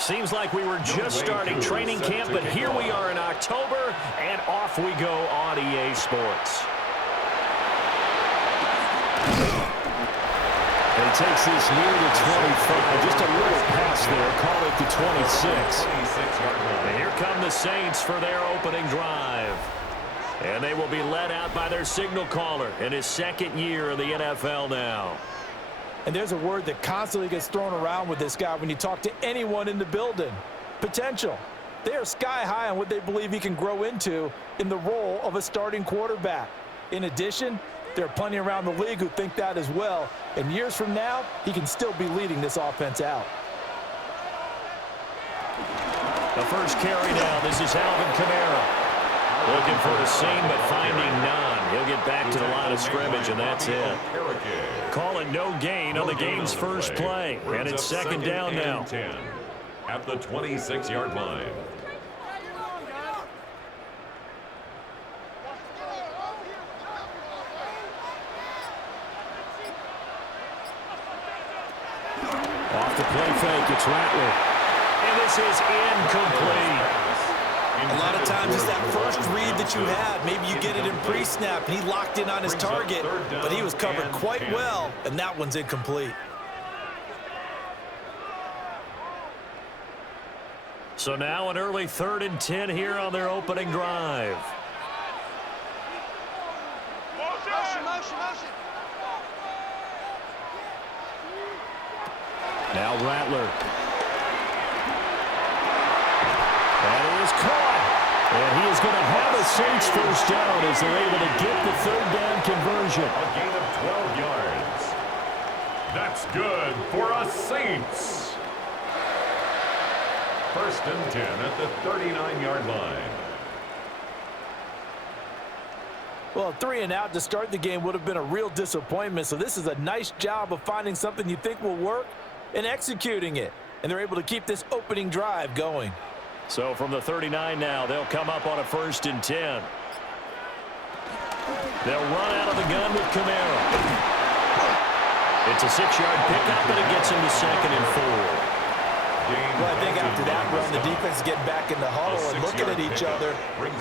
Seems like we were just starting training camp, but here we are in October, and off we go on EA Sports. And he takes this near the 25. Just a little pass there. Call it the 26. And here come the Saints for their opening drive. And they will be led out by their signal caller in his second year in the NFL now. And there's a word that constantly gets thrown around with this guy when you talk to anyone in the building. Potential. They are sky high on what they believe he can grow into in the role of a starting quarterback. In addition, there are plenty around the league who think that as well. And years from now, he can still be leading this offense out. The first carry now. This is Alvin Kamara. Looking for a seam, but finding none. He'll get back to the line of scrimmage, and that's it. Call it no gain on the game's first play. And it's second down now. At the 26-yard line. Off the play fake, it's Rattler. And this is incomplete. A lot of times it's that first read that you had. Maybe you get it in pre-snap, and he locked in on his target, but he was covered quite well, and that one's incomplete. So now an early 3rd and 10 here on their opening drive. Now Rattler. And he is caught. And he is going to have a Saints first down as they're able to get the 3rd down conversion. A gain of 12 yards. That's good for a Saints. 1st and 10 at the 39-yard line. Well, 3 and out to start the game would have been a real disappointment. So this is a nice job of finding something you think will work and executing it. And they're able to keep this opening drive going. So from the 39 now, they'll come up on a 1st and 10. They'll run out of the gun with Kamara. It's a 6-yard pickup, and it gets him to 2nd and 4. Well, I think after that run, the defense is getting back in the huddle and looking at each other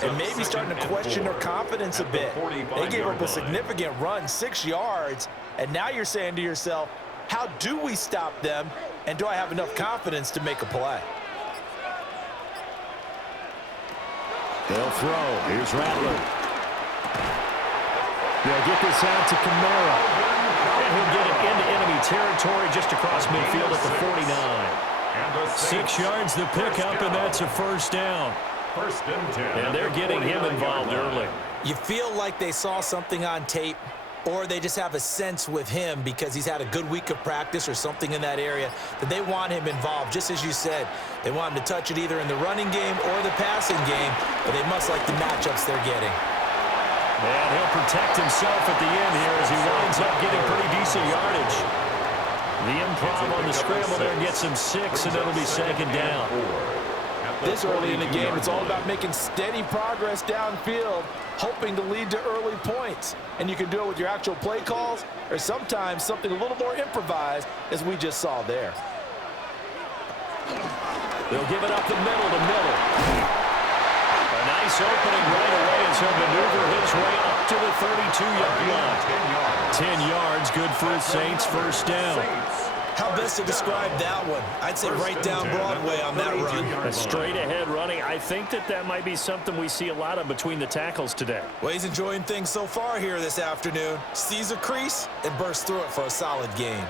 and maybe starting to question their confidence a bit. They gave up a significant run, 6 yards, and now you're saying to yourself, how do we stop them, and do I have enough confidence to make a play? They'll throw. Here's Rattler. They'll get this out to Kamara. And he'll get it into enemy territory just across midfield at the 49. 6 yards the pickup, and that's a first down. 1st and 10. And they're getting him involved early. You feel like they saw something on tape, or they just have a sense with him because he's had a good week of practice or something in that area that they want him involved. Just as you said, they want him to touch it either in the running game or the passing game, but they must like the matchups they're getting. And he'll protect himself at the end here as he winds up getting pretty decent yardage. The improv on the scramble there gets him 6, and it'll be 2nd down. This early in the game, it's all about making steady progress downfield, hoping to lead to early points. And you can do it with your actual play calls or sometimes something a little more improvised, as we just saw there. They'll give it up the middle to Miller. A nice opening right away as he'll maneuver his way up to the 32-yard line. 10 yards, good for the Saints, first down. How best to describe that one? I'd say right down Broadway on that run. A straight-ahead running. I think that might be something we see a lot of between the tackles today. Well, he's enjoying things so far here this afternoon. Sees a crease and bursts through it for a solid gain.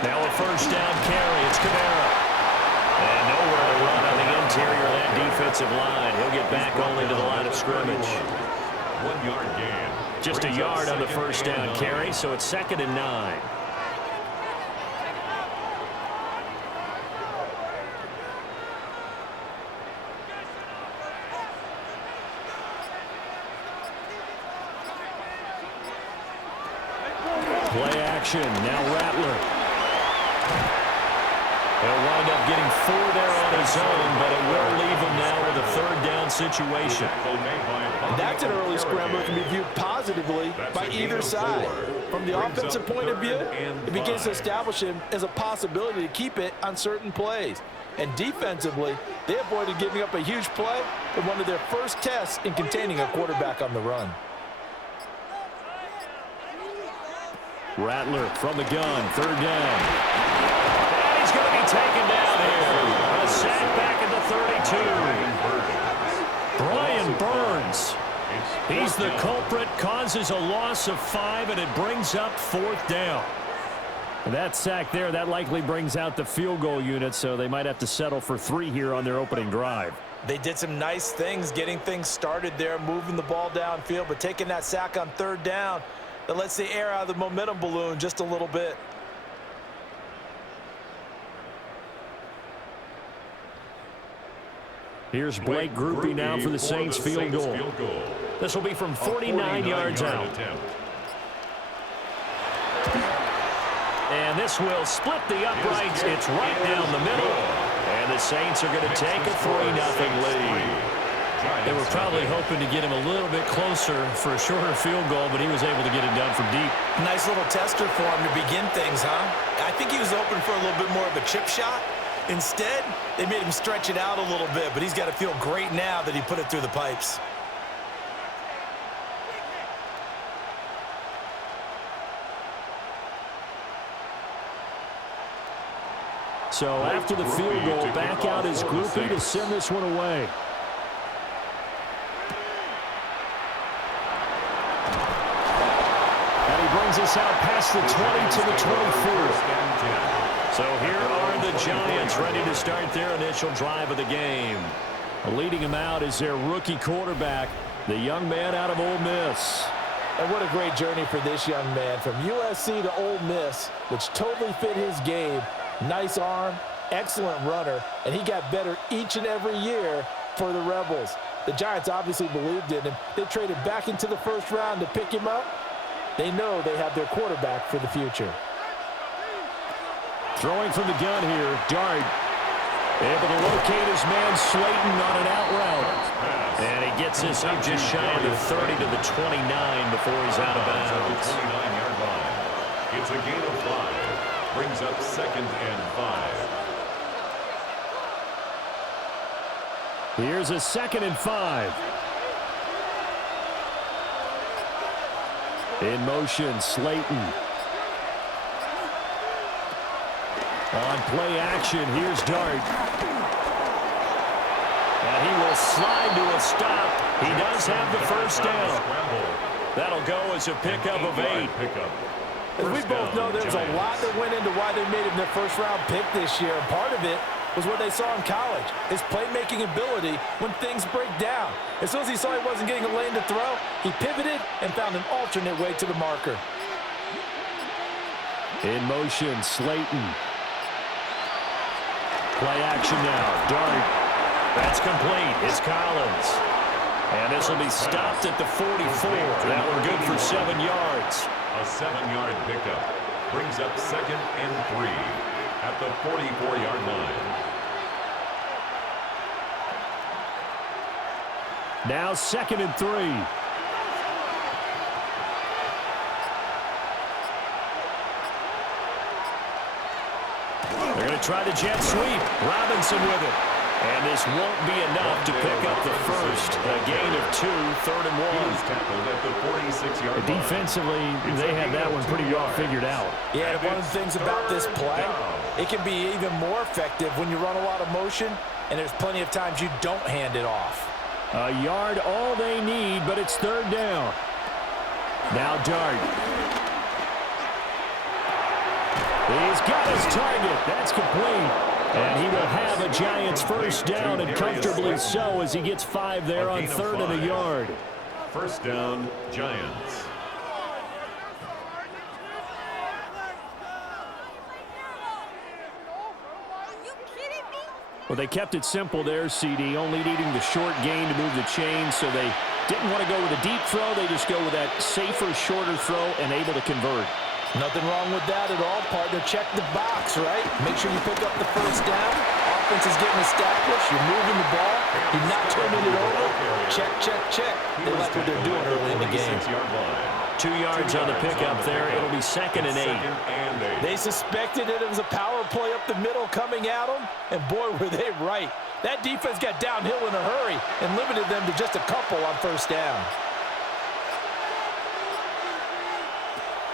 Now a first down carry. It's Kamara. And nowhere to run on the interior of that defensive line. He'll get back only to the line of scrimmage. 1 yard gain. Just a yard on the first down carry, so it's 2nd and 9. Play action. Now Rattler. He'll wind up getting 4 there on his own, but it will leave him now with a third down situation. And that's an early scramble that can be viewed positively by either side. From the offensive point of view, it begins to establish him as a possibility to keep it on certain plays. And defensively, they avoided giving up a huge play in one of their first tests in containing a quarterback on the run. Rattler from the gun, third down. And he's going to be taken down here. A sack back at the 32. Brian Burns. He's the culprit, causes a loss of 5, and it brings up 4th down. And that sack there, that likely brings out the field goal unit, so they might have to settle for 3 here on their opening drive. They did some nice things getting things started there, moving the ball downfield, but taking that sack on 3rd down, that lets the air out of the momentum balloon just a little bit. Here's Blake Groupie now for the Saints field goal. This will be from 49 yards out. And this will split the uprights. It's right down the middle. And the Saints are going to take a 3-0 lead. They were probably hoping to get him a little bit closer for a shorter field goal, but he was able to get it done from deep. Nice little tester for him to begin things, huh? I think he was open for a little bit more of a chip shot. Instead, they made him stretch it out a little bit, but he's got to feel great now that he put it through the pipes. So after the field goal, back out is Groupie to send this one away. And he brings us out past the 20 to the 24. So here are the Giants ready to start their initial drive of the game. Leading him out is their rookie quarterback, the young man out of Ole Miss. And what a great journey for this young man. From USC to Ole Miss, which totally fit his game. Nice arm, excellent runner, and he got better each and every year for the Rebels. The Giants obviously believed in him. They traded back into the first round to pick him up. They know they have their quarterback for the future. Throwing from the gun here, Dart. Able to locate his man Slayton on an out route. And he gets this up just shy of the 30 to the 29 before he's out of bounds. 29-yard line. It's a gain of 5. Brings up 2nd and 5. Here's a 2nd and 5. In motion, Slayton. On play action, here's Dart. And he will slide to a stop. He does have the first down. That'll go as a pickup of 8. As we both know, there's a lot that went into why they made him their first-round pick this year. And part of it was what they saw in college, his playmaking ability when things break down. As soon as he saw he wasn't getting a lane to throw, he pivoted and found an alternate way to the marker. In motion, Slayton. Play action now. Dart. That's complete. It's Collins. And this will be stopped at the 44. That one good for 7 yards. A 7-yard pickup brings up 2nd and 3 at the 44-yard line. Now 2nd and 3. They're going to try the jet sweep. Robinson with it. And this won't be enough to pick up the first. A gain of 2, 3rd and 1. Tackled at the 46-yard line. Defensively, they had that one pretty well figured out. Yeah, one of the things about this play, it can be even more effective when you run a lot of motion, and there's plenty of times you don't hand it off. A yard all they need, but it's 3rd down. Now Dart. He's got his target. That's complete. And he will have a Giants first down, and comfortably so, as he gets 5 there on 3rd and a yard. First down, Giants. Well, they kept it simple there, CD, only needing the short gain to move the chains, so they didn't want to go with a deep throw. They just go with that safer, shorter throw and able to convert. Nothing wrong with that at all, partner. Check the box, right? Make sure you pick up the first down. Offense is getting established. You're moving the ball. You're not turning it over. Check, check, check. They like what they're doing early in the game. 2 yards on the pickup there. It'll be 2nd and 8. They suspected it was a power play up the middle coming at them, and boy, were they right. That defense got downhill in a hurry and limited them to just a couple on first down.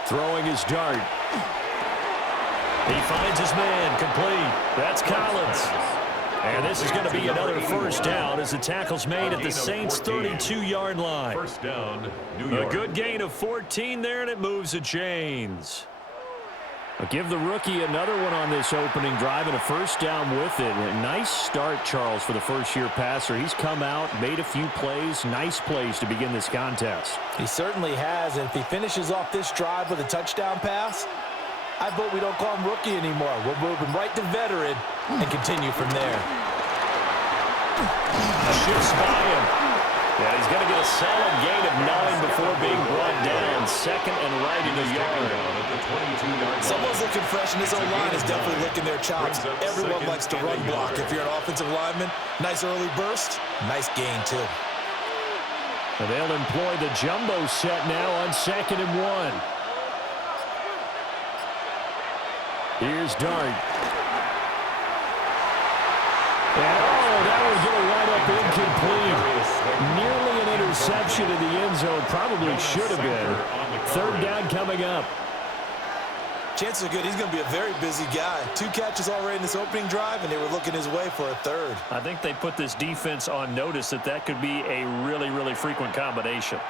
Throwing his dart. He finds his man, complete. That's Collins. And this is going to be another first down as the tackle's made at the Saints' 32-yard line. First down, New York. A good gain of 14 there, and it moves the chains. I'll give the rookie another one on this opening drive and a first down with it. A nice start, Charles, for the first-year passer. He's come out, made a few plays, nice plays to begin this contest. He certainly has, and if he finishes off this drive with a touchdown pass, I vote we don't call him rookie anymore. We'll move him right to veteran and continue from there. Shifts by him. And he's going to get a solid gain of 9 before being brought down. 2nd and right in the yard. Someone's looking fresh, and this O-line is definitely licking their chops. Everyone likes to run block. If you're an offensive lineman, nice early burst, nice gain too. And they'll employ the jumbo set now on 2nd and 1. Here's Dart. And that was going to wind up incomplete. Nearly an interception in the end zone. Probably should have been. 3rd down coming up. Chances are good he's going to be a very busy guy. 2 catches already in this opening drive, and they were looking his way for a 3rd. I think they put this defense on notice that could be a really, really frequent combination.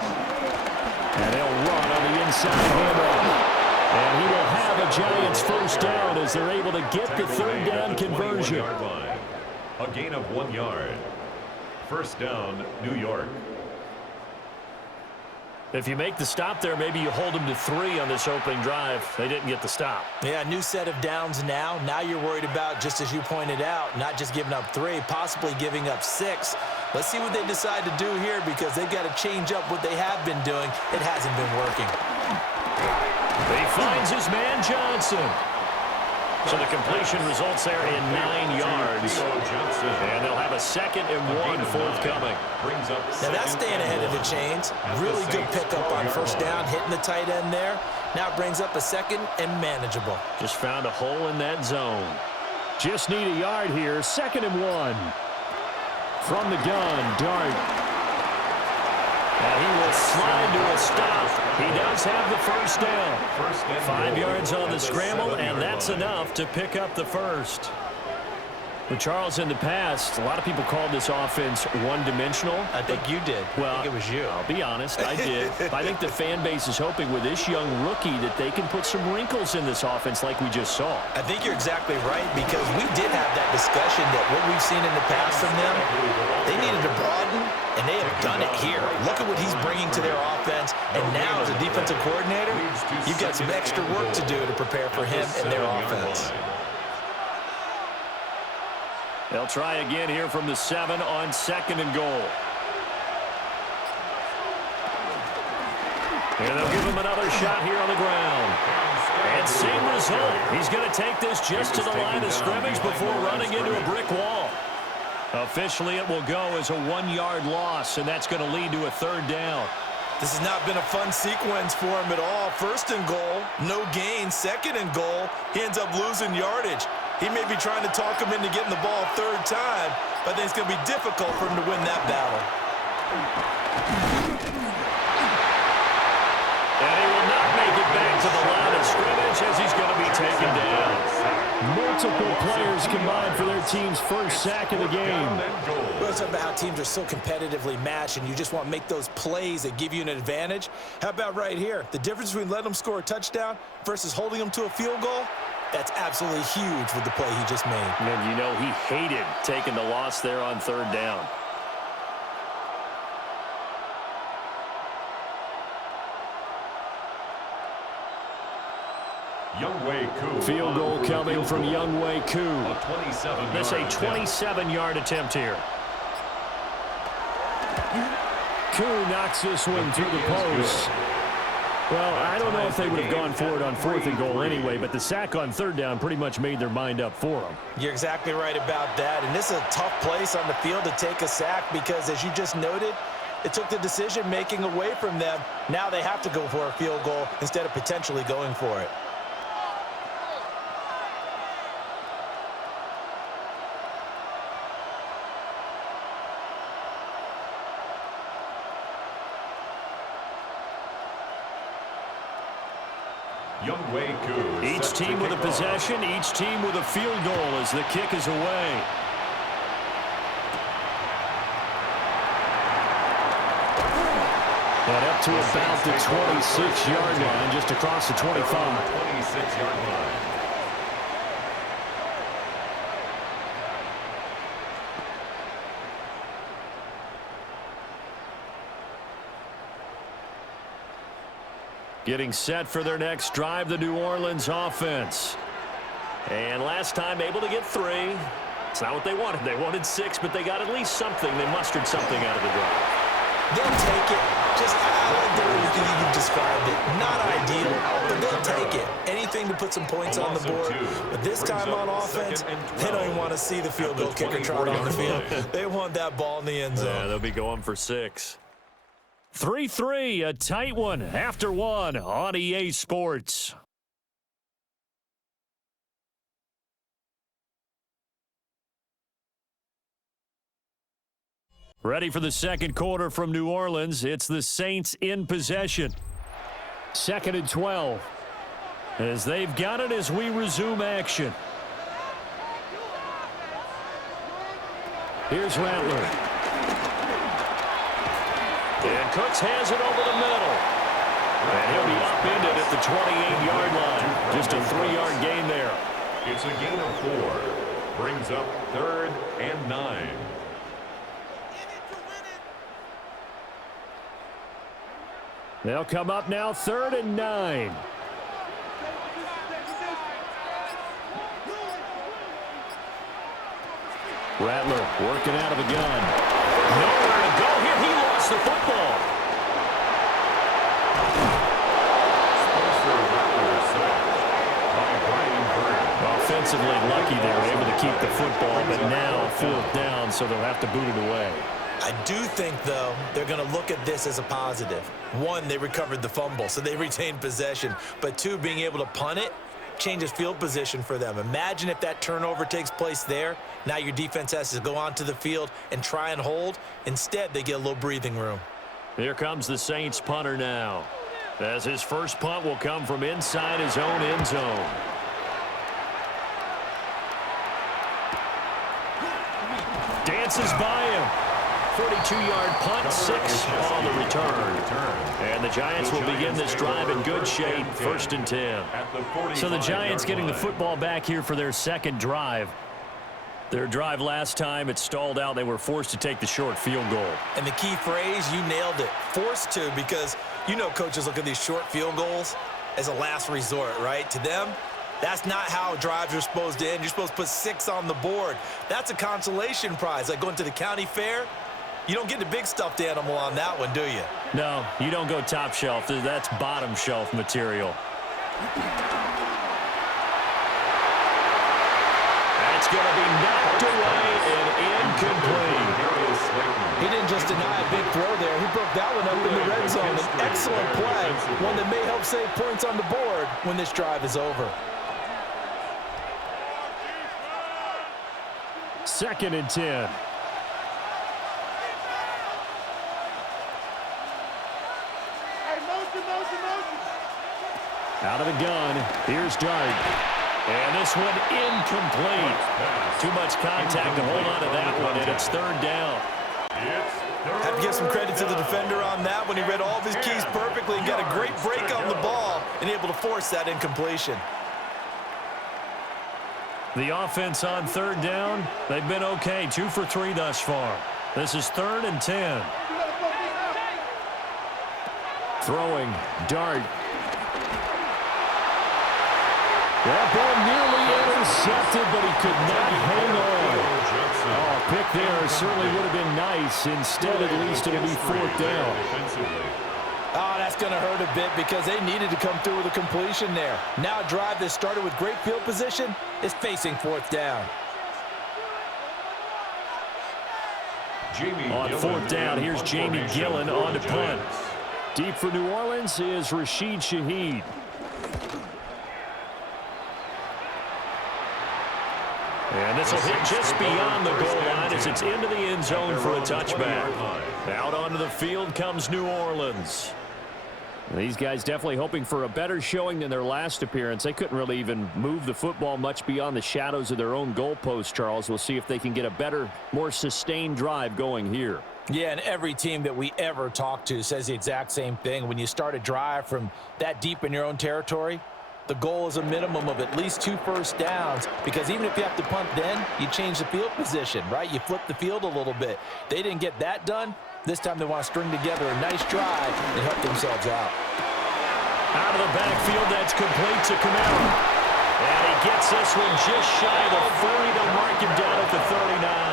And they'll run on the inside handoff. And he will have a Giants first down as they're able to get the 3rd down conversion. A gain of 1 yard. First down, New York. If you make the stop there, maybe you hold them to 3 on this opening drive. They didn't get the stop. Yeah, new set of downs now. Now you're worried about, just as you pointed out, not just giving up 3, possibly giving up 6. Let's see what they decide to do here because they've got to change up what they have been doing. It hasn't been working. He finds his man, Johnson. So the completion results there in 9 yards. And they'll have a 2nd and 1 forthcoming. Now that's staying ahead of the chains. Really good pickup on first down, hitting the tight end there. Now it brings up a 2nd and manageable. Just found a hole in that zone. Just need a yard here. 2nd and 1. From the gun, Dart. And he will slide to a stop. He does have the first down. 5 yards on the scramble, and that's enough to pick up the first. But Charles, in the past, a lot of people called this offense one-dimensional. I think you did. Well, I think it was you. I'll be honest, I did. I think the fan base is hoping with this young rookie that they can put some wrinkles in this offense like we just saw. I think you're exactly right because we did have that discussion that what we've seen in the past from them, they needed to broaden, and they have done it here. Look at what he's bringing to their offense, and now as a defensive coordinator, you've got some extra work to do to prepare for him and their offense. They'll try again here from the 7 on 2nd and goal. And they'll give him another shot here on the ground. And same result. He's going to take this just to the line of scrimmage before running into a brick wall. Officially, it will go as a 1-yard loss, and that's going to lead to a 3rd down. This has not been a fun sequence for him at all. 1st and goal, no gain. 2nd and goal, he ends up losing yardage. He may be trying to talk him into getting the ball 3rd time, but I think it's going to be difficult for him to win that battle. And he will not make it back to the line of scrimmage as he's going to be taken down. Multiple players combined for their team's first sack of the game. We're talking about how teams are so competitively matched, and you just want to make those plays that give you an advantage. How about right here? The difference between letting them score a touchdown versus holding them to a field goal, that's absolutely huge with the play he just made. And you know he hated taking the loss there on 3rd down. Field goal coming from Younghoe Koo. This a 27-yard attempt here. Koo knocks this one through the post. Well, I don't know if they would have gone for it on 4th and goal anyway, but the sack on 3rd down pretty much made their mind up for them. You're exactly right about that, and this is a tough place on the field to take a sack because, as you just noted, it took the decision-making away from them. Now they have to go for a field goal instead of potentially going for it. Each team with a possession, each team with a field goal as the kick is away. And up to about the 26-yard line, just across the 25. 26-yard line. Getting set for their next drive, the New Orleans offense. And last time able to get 3. It's not what they wanted. They wanted 6, but they got at least something. They mustered something out of the drive. They'll take it. Just, I like the way you described it. Not ideal, but they'll take it. Anything to put some points on the board. But this time on offense, they don't even want to see the field goal kicker trot on the field. They want that ball in the end zone. Yeah, they'll be going for 6. 3-3, a tight one after 1 on EA Sports. Ready for the second quarter from New Orleans. It's the Saints in possession. 2nd and 12. As they've got it as we resume action. Here's Rattler. And Cooks has it over the middle. And he'll be upended at the 28-yard line. Just a 3-yard gain there. It's a gain of 4. Brings up 3rd and 9. They'll come up now 3rd and 9. Rattler working out of a gun. Nowhere to go here. He lost the football. Offensively lucky they were able to keep the football, but now 4th down, so they'll have to boot it away. I do think, though, they're going to look at this as a positive. 1, they recovered the fumble, so they retained possession. But 2, being able to punt it changes field position for them. Imagine if that turnover takes place there. Now your defense has to go onto the field and try and hold. Instead, they get a little breathing room. Here comes the Saints punter now, as his first punt will come from inside his own end zone. Dances by him. 42-yard punt, 6 on the return. And the Giants will begin this drive in good shape, 1st and 10. So the Giants getting the football back here for their second drive. Their drive last time, it stalled out. They were forced to take the short field goal. And the key phrase, you nailed it, forced to, because you know coaches look at these short field goals as a last resort, right? To them, that's not how drives are supposed to end. You're supposed to put 6 on the board. That's a consolation prize, like going to the county fair. You don't get the big stuffed animal on that one, do you? No, you don't go top shelf. That's bottom shelf material. That's going to be knocked away and incomplete. He didn't just deny a big throw there. He broke that one up in the red zone. An excellent play, one that may help save points on the board when this drive is over. 2nd and 10. Out of the gun, here's Dart. And this one incomplete. Too much contact to hold on to that one, and it's 3rd down. Have to give some credit to the defender on that one. He read all of his keys perfectly and got a great break on the ball and able to force that incompletion. The offense on 3rd down, they've been okay. 2 for 3 thus far. This is 3rd and 10. Throwing, Dart. That ball nearly intercepted, but he could not hang on. Oh, pick there certainly would have been nice. Instead, at least it'll be 4th down. Oh, that's going to hurt a bit because they needed to come through with a completion there. Now a drive that started with great field position is facing fourth down. On fourth down, here's Jamie Gillen on to punt. Deep for New Orleans is Rashid Shaheed. And this will hit just beyond the goal line as it's into the end zone for a touchback. Out onto the field comes New Orleans. These guys definitely hoping for a better showing than their last appearance. They couldn't really even move the football much beyond the shadows of their own goalpost, Charles. We'll see if they can get a better, more sustained drive going here. Yeah, and every team that we ever talk to says the exact same thing. When you start a drive from that deep in your own territory, the goal is a minimum of at least 2 first downs, because even if you have to punt then, you change the field position, right? You flip the field a little bit. They didn't get that done. This time they want to string together a nice drive and help themselves out. Out of the backfield, that's complete to Kamara. And he gets this one just shy of the 40 to mark him down at the 39.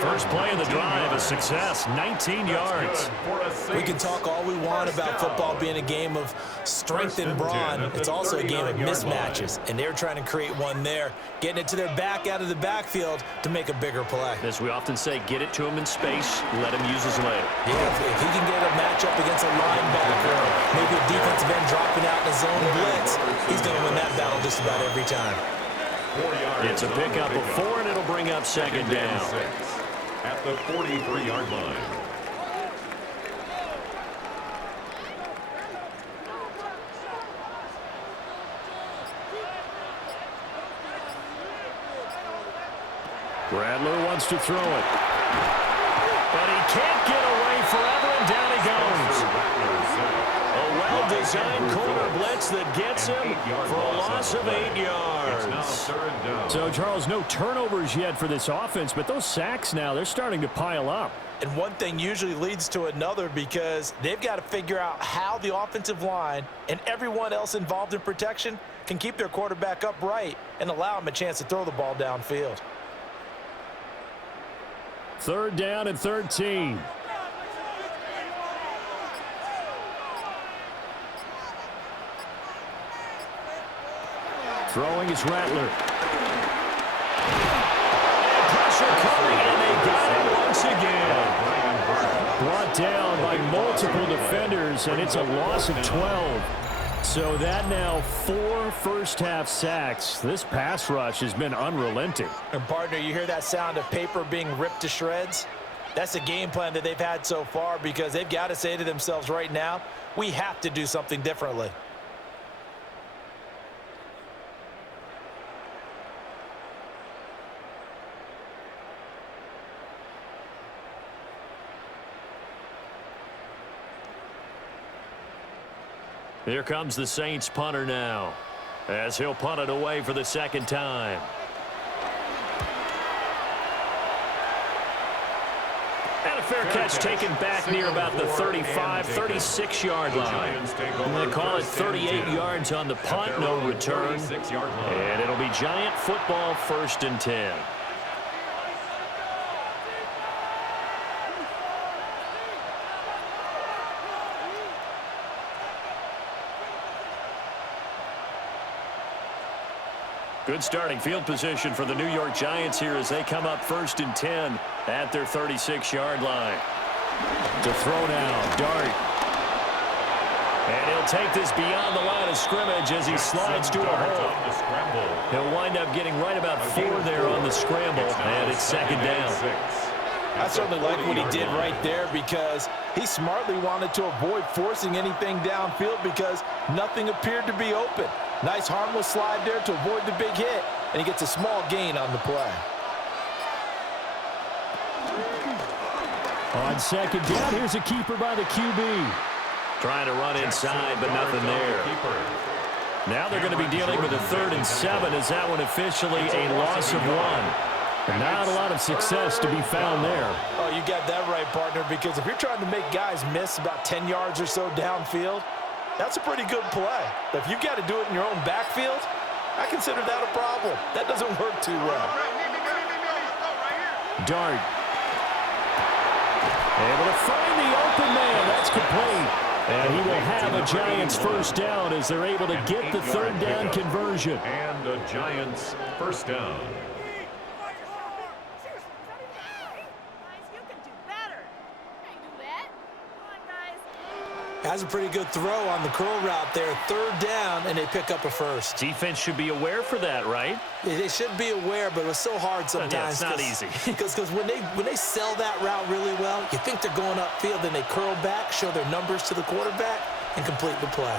First play of the drive, a success, 19 yards. We can talk all we want about football being a game of strength and brawn. It's also a game of mismatches, and they're trying to create one there, getting it to their back out of the backfield to make a bigger play. As we often say, get it to him in space, let him use his leg. Yeah, if he can get a matchup against a linebacker, maybe a defensive end dropping out in a zone blitz, he's going to win that battle just about every time. It's a pickup of 4, and it'll bring up second down. At the 43-yard line. Bradler wants to throw it. But he can't get away forever, and down he goes. A well-designed corner blitz that gets him for a loss of 8 yards. So, Charles, no turnovers yet for this offense, but those sacks now, they're starting to pile up. And one thing usually leads to another, because they've got to figure out how the offensive line and everyone else involved in protection can keep their quarterback upright and allow him a chance to throw the ball downfield. Third down and 13. Throwing is Rattler. And pressure coming, and they got it once again. Brought down by multiple defenders, and it's a loss of 12. So that now 4 first-half sacks. This pass rush has been unrelenting. And, partner, you hear that sound of paper being ripped to shreds? That's the game plan that they've had so far, because they've got to say to themselves right now, we have to do something differently. Here comes the Saints punter now, as he'll punt it away for the second time. And a fair catch taken back near about the 35, 36-yard line. And they call it 38 yards on the punt, no return. And it'll be Giant football, 1st and 10. Good starting field position for the New York Giants here as they come up 1st and 10 at their 36-yard line. To throw now, Dart. And he'll take this beyond the line of scrimmage as he slides to a hole. He'll wind up getting right about 4 there on the scramble, and it's second down. I certainly like what he did right there, because he smartly wanted to avoid forcing anything downfield because nothing appeared to be open. Nice harmless slide there to avoid the big hit, and he gets a small gain on the play. On second down, here's a keeper by the QB. Trying to run inside, but nothing there. Now they're going to be dealing with a 3rd and 7. Is that one officially a loss of 1? Not a lot of success to be found there. Oh, you got that right, partner, because if you're trying to make guys miss about 10 yards or so downfield, that's a pretty good play. But if you've got to do it in your own backfield, I consider that a problem. That doesn't work too well. Dart. Able to find the open man. That's complete. And he will have a Giants first down as they're able to get the third down conversion. And a Giants first down. Has a pretty good throw on the curl route there. Third down, and they pick up a first. Defense should be aware for that, right? They should be aware, but it was so hard sometimes. Yeah, it's not easy. Because when they sell that route really well, you think they're going upfield, then they curl back, show their numbers to the quarterback, and complete the play.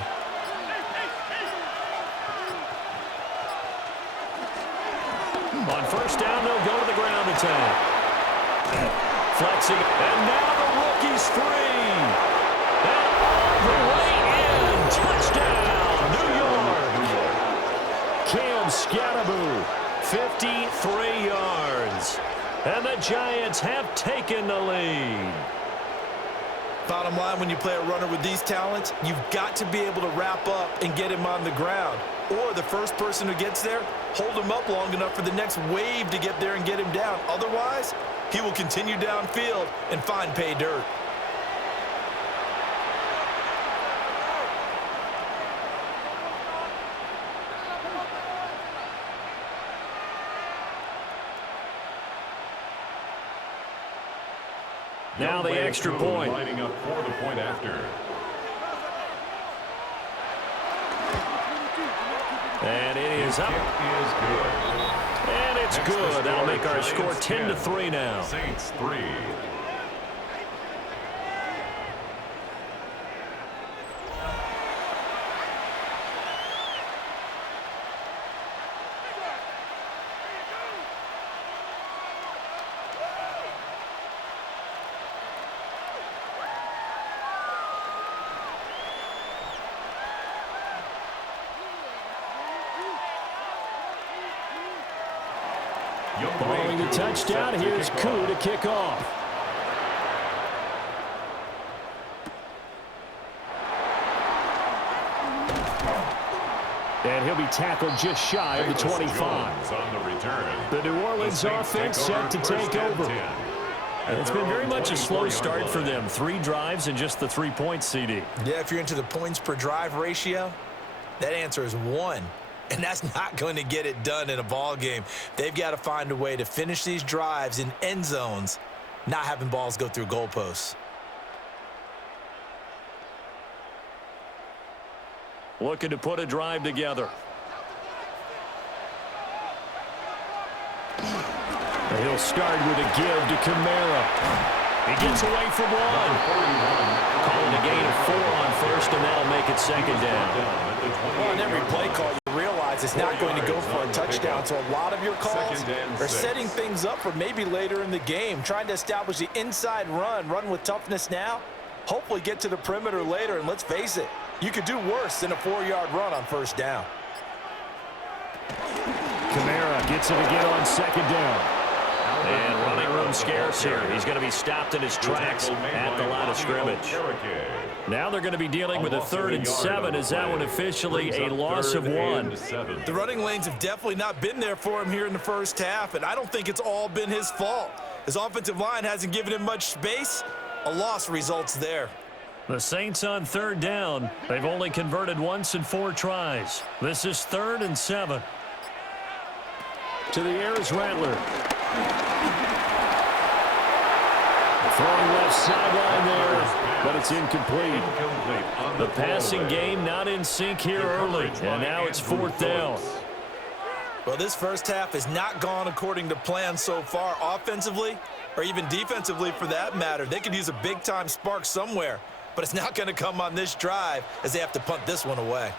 On first down, they'll go to the ground attack. Flexing, and now the rookie's free. The way in, touchdown, New York. Cam Scatteraboo, 53 yards. And the Giants have taken the lead. Bottom line, when you play a runner with these talents, you've got to be able to wrap up and get him on the ground. Or the first person who gets there, hold him up long enough for the next wave to get there and get him down. Otherwise, he will continue downfield and find pay dirt. Now the extra point. Lining up for the point after. And it is up. It is good. And it's good. That'll make our score 10-3 now. Saints 3. Following the touchdown, here's Koo to kick off. And he'll be tackled just shy of the 25. On the return. The New Orleans offense set to take over. And it's been very much a slow start for them. 3 drives and just the 3 points, CD. Yeah, if you're into the points per drive ratio, that answer is 1. And that's not going to get it done in a ball game. They've got to find a way to finish these drives in end zones, not having balls go through goalposts. Looking to put a drive together. And he'll start with a give to Kamara. He gets away from 1. Calling a gain of 4 on first, and that'll make it second down. Well, in every play call, you realize it's not going to go for a touchdown. So a lot of your calls are setting things up for maybe later in the game, trying to establish the inside run with toughness now, hopefully get to the perimeter later. And let's face it, you could do worse than a 4-yard run on first down. Kamara gets it again on second down. And running room scarce here. He's going to be stopped in his tracks at the line of scrimmage. Now they're going to be dealing with a 3rd and 7. Is that one officially a loss of 1? The running lanes have definitely not been there for him here in the first half, and I don't think it's all been his fault. His offensive line hasn't given him much space. A loss results there. The Saints on 3rd down. They've only converted once in 4 tries. This is 3rd and 7. To the air is Rattler. Throwing left sideline there, but it's incomplete. The passing game not in sync here early, and now it's 4th down. Well, this first half has not gone according to plan so far offensively, or even defensively for that matter. They could use a big-time spark somewhere, but it's not going to come on this drive as they have to punt this one away.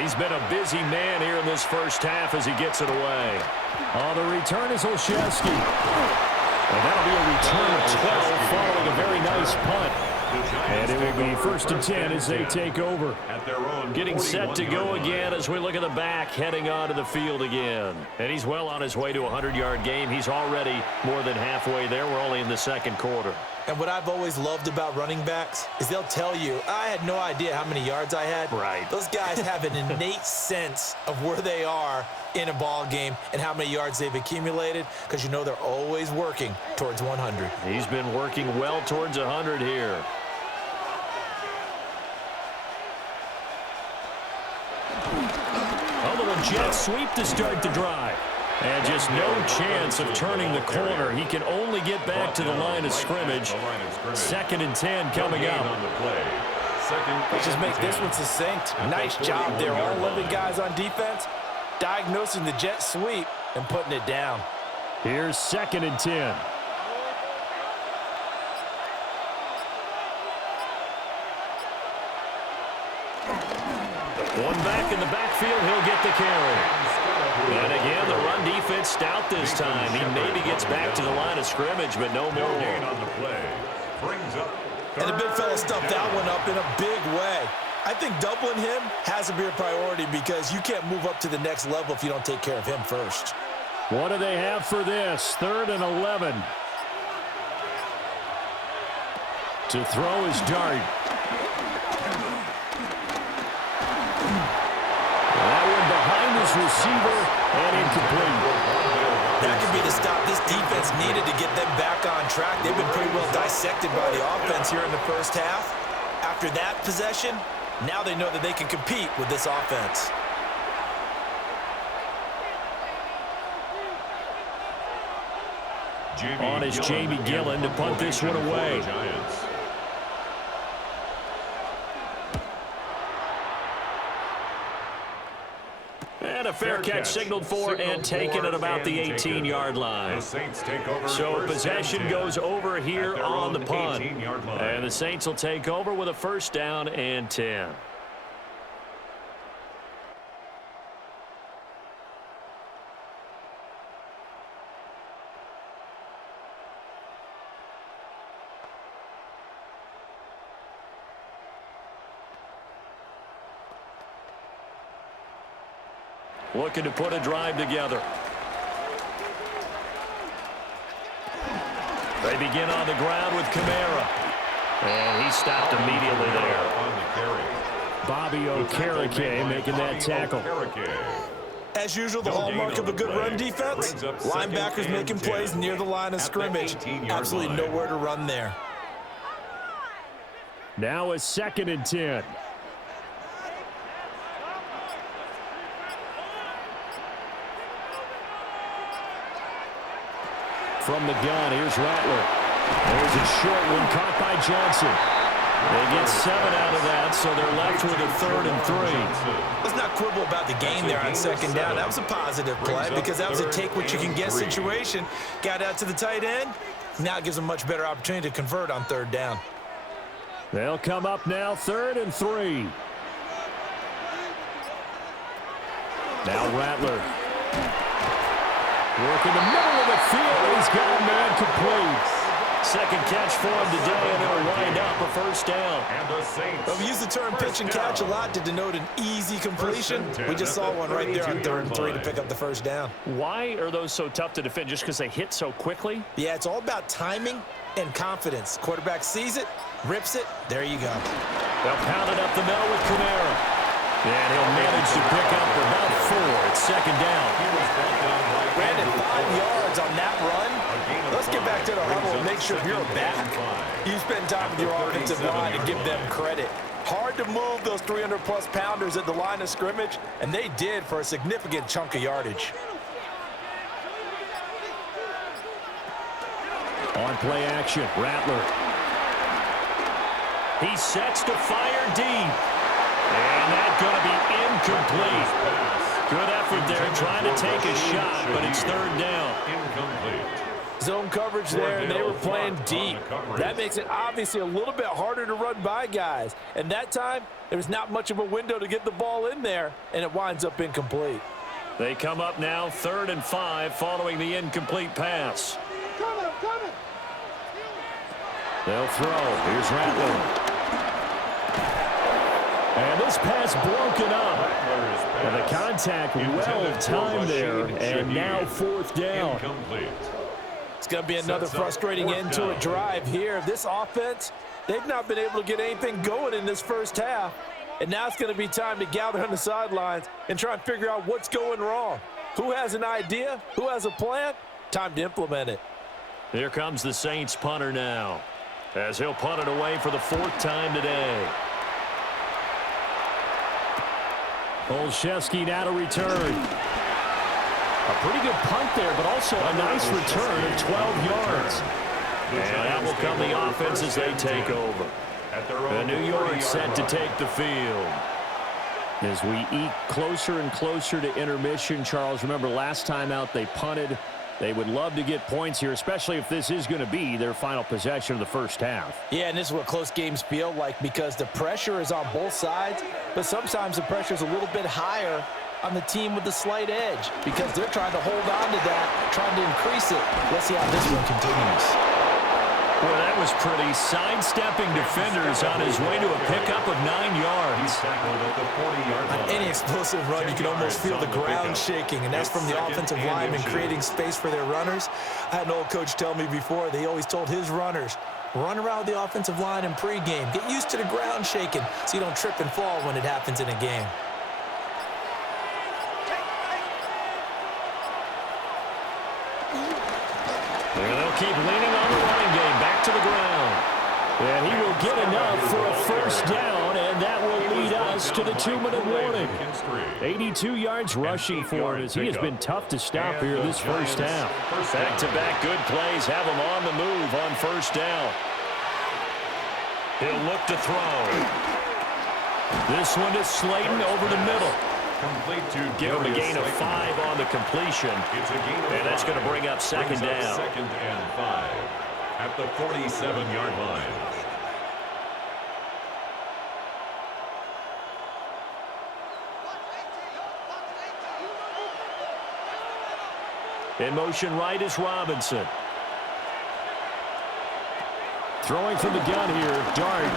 He's been a busy man here in this first half as he gets it away. On the return is Olszewski. And that'll be a return of 12 following a very nice punt. And it will be 1st and 10 as they take over. Getting set to go again as we look at the back, heading onto the field again. And he's well on his way to a 100-yard game. He's already more than halfway there. We're only in the 2nd quarter. And what I've always loved about running backs is they'll tell you, I had no idea how many yards I had. Right. Those guys have an innate sense of where they are in a ball game and how many yards they've accumulated, because you know they're always working towards 100. He's been working well towards 100 here. jet sweep to start the drive. And just no chance of turning the corner. He can only get back to the line of scrimmage. 2nd and 10 coming up. Let's just make this one succinct. Nice job there. All 11 guys on defense, diagnosing the jet sweep and putting it down. Here's 2nd and 10. One back in the backfield, he'll get the carry. And again, the run defense stout this time. He maybe gets back to the line of scrimmage, but no more. And the big fella stuffed that one up in a big way. I think doubling him has to be a priority because you can't move up to the next level if you don't take care of him first. What do they have for this? 3rd and 11. To throw is Dart. That one behind his receiver and incomplete. That could be the stop this defense needed to get them back on track. They've been pretty well dissected by the offense here in the first half. After that possession, now they know that they can compete with this offense. On is Jamie Gillen to punt this one away. And a fair catch signaled for and taken at about the 18-yard line. So possession goes over here on the punt. And the Saints will take over with a 1st down and 10. Looking to put a drive together. They begin on the ground with Kamara. And he stopped immediately there. Bobby Okereke making that tackle. As usual, the hallmark of a good run defense, linebackers making plays near the line of scrimmage. Absolutely nowhere to run there. Now it's 2nd and 10. From the gun, here's Rattler. There's a short one caught by Johnson. They get 7 out of that, so they're left with a 3rd and 3. Let's not quibble about the gain there on 2nd down. That was a positive play because that was a take-what-you-can-get situation. Got out to the tight end. Now it gives them a much better opportunity to convert on 3rd down. They'll come up now 3rd and 3. Now Rattler. Working the middle of the field. He's got a man complete. 2nd catch for him today, and it'll wind up a 1st down. Well, we use the term pitch and catch a lot to denote an easy completion. We just saw one right there on 3rd and 3 to pick up the 1st down. Why are those so tough to defend? Just because they hit so quickly? Yeah, it's all about timing and confidence. Quarterback sees it, rips it, there you go. They'll pound it up the middle with Kamara. And he'll manage to pick up about 4. It's 2nd down. Brandon, 5 yards on that run. Let's get back to the huddle and make sure you're back. You spend time with your offensive line and give them credit. Hard to move those 300-plus pounders at the line of scrimmage, and they did for a significant chunk of yardage. On play action, Rattler. He sets to fire deep. And that's going to be incomplete. Good effort there, trying to take a shot, but it's 3rd down. Incomplete. Zone coverage there, and they were playing deep. That makes it obviously a little bit harder to run by guys. And that time, there was not much of a window to get the ball in there, and it winds up incomplete. They come up now 3rd and 5 following the incomplete pass. They'll throw. Here's Rattler. And this pass broken up. And the contact well timed there. And now 4th down. It's going to be another frustrating end to a drive here. This offense, they've not been able to get anything going in this first half. And now it's going to be time to gather on the sidelines and try and figure out what's going wrong. Who has an idea? Who has a plan? Time to implement it. Here comes the Saints punter now, as he'll punt it away for the 4th time today. Olszewski now to return. A pretty good punt there, but also a nice return of 12 yards. And that will come the offense as they take over. The New York set to take the field. As we eke closer and closer to intermission, Charles, remember last time out they punted. They would love to get points here, especially if this is going to be their final possession of the first half. Yeah, and this is what close games feel like because the pressure is on both sides, but sometimes the pressure is a little bit higher on the team with the slight edge because they're trying to hold on to that, trying to increase it. Let's see how this one continues. Well, that was pretty. Sidestepping defenders on his way to a pickup of 9 yards. On any explosive run, you can almost feel the ground shaking, and that's from the offensive linemen creating space for their runners. I had an old coach tell me before, they always told his runners, run around the offensive line in pregame. Get used to the ground shaking so you don't trip and fall when it happens in a game. Keep leaning on the running game, back to the ground. And he will get enough for a first down, and that will lead us to the 2-minute warning. 82 yards rushing for him as he has been tough to stop here this first half. Back-to-back good plays have him on the move on first down. He'll look to throw. This one to Slayton over the middle. Complete to Give him a gain of 5 on the completion. It's a gain of and that's going to bring up second down. Second and 5 at the 47-yard line. In motion right is Robinson. Throwing from the gun here, Dart.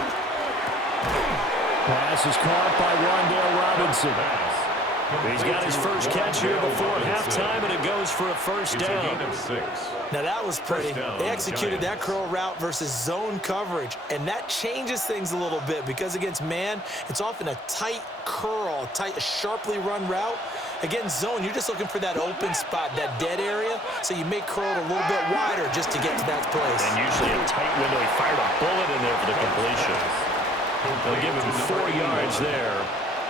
Pass is caught by Wan'Dale Robinson. He's got his first catch here before halftime, and it goes for a first down. Now that was pretty. They executed that curl route versus zone coverage, and that changes things a little bit because against man, it's often a tight curl, a sharply run route. Against zone, you're just looking for that open spot, that dead area, so you may curl it a little bit wider just to get to that place. And usually a tight window. He fired a bullet in there for the completion. They'll give him 4 yards there.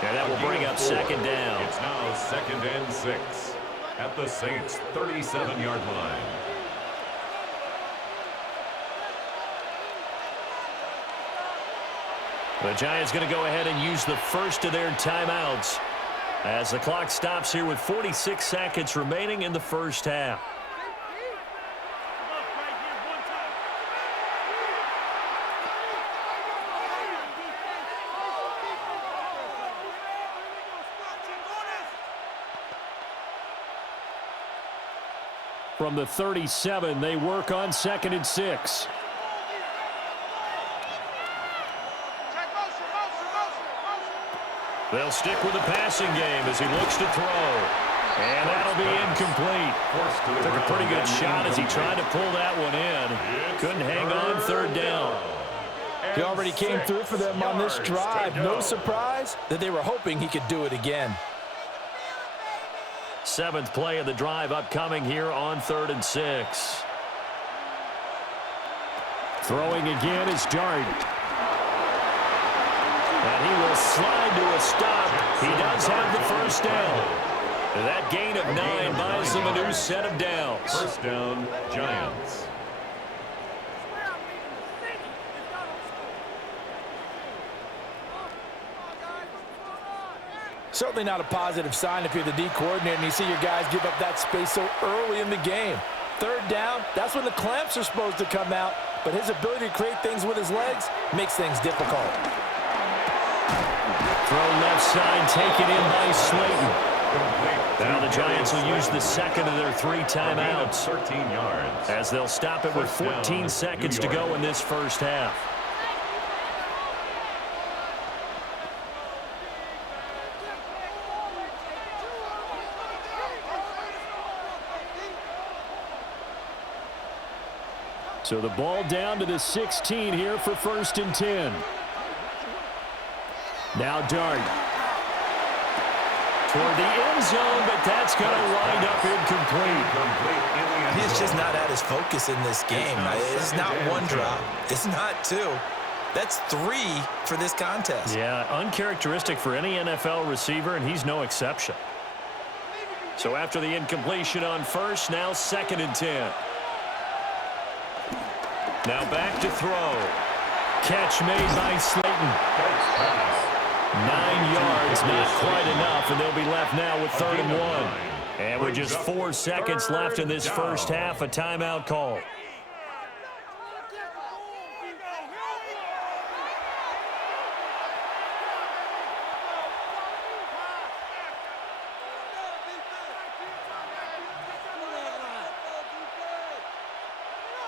And that will bring up second down. It's now second and 6 at the Saints' 37-yard line. The Giants going to go ahead and use the first of their timeouts as the clock stops here with 46 seconds remaining in the first half. From the 37, they work on second and 6. They'll stick with the passing game as he looks to throw. And that'll be incomplete. Took a pretty good shot as he tried to pull that one in. Couldn't hang on third down. He already came through for them on this drive. No surprise that they were hoping he could do it again. 7th play of the drive upcoming here on 3rd and 6. Throwing again is Dart. And he will slide to a stop. He does have the first down. That gain of 9 buys them a new set of downs. First down, Giants. Certainly not a positive sign if you're the D coordinator and you see your guys give up that space so early in the game. 3rd down, that's when the clamps are supposed to come out, but his ability to create things with his legs makes things difficult. Throw left side, taken in by Slayton. Now the Giants will use the second of their 3 timeouts 13 yards. as they'll stop it with 14 seconds to go in this first half. So the ball down to the 16 here for 1st and 10. Now Dart. Toward the end zone, but that's going to wind up incomplete. He's just not at his focus in this game. It's not 1 drop. It's not 2. That's 3 for this contest. Yeah, uncharacteristic for any NFL receiver, and he's no exception. So after the incompletion on first, now 2nd and 10. Now back to throw. Catch made by Slayton. 9 yards, not quite enough, and they'll be left now with 3rd and 1. And with just 4 seconds left in this first half, a timeout call.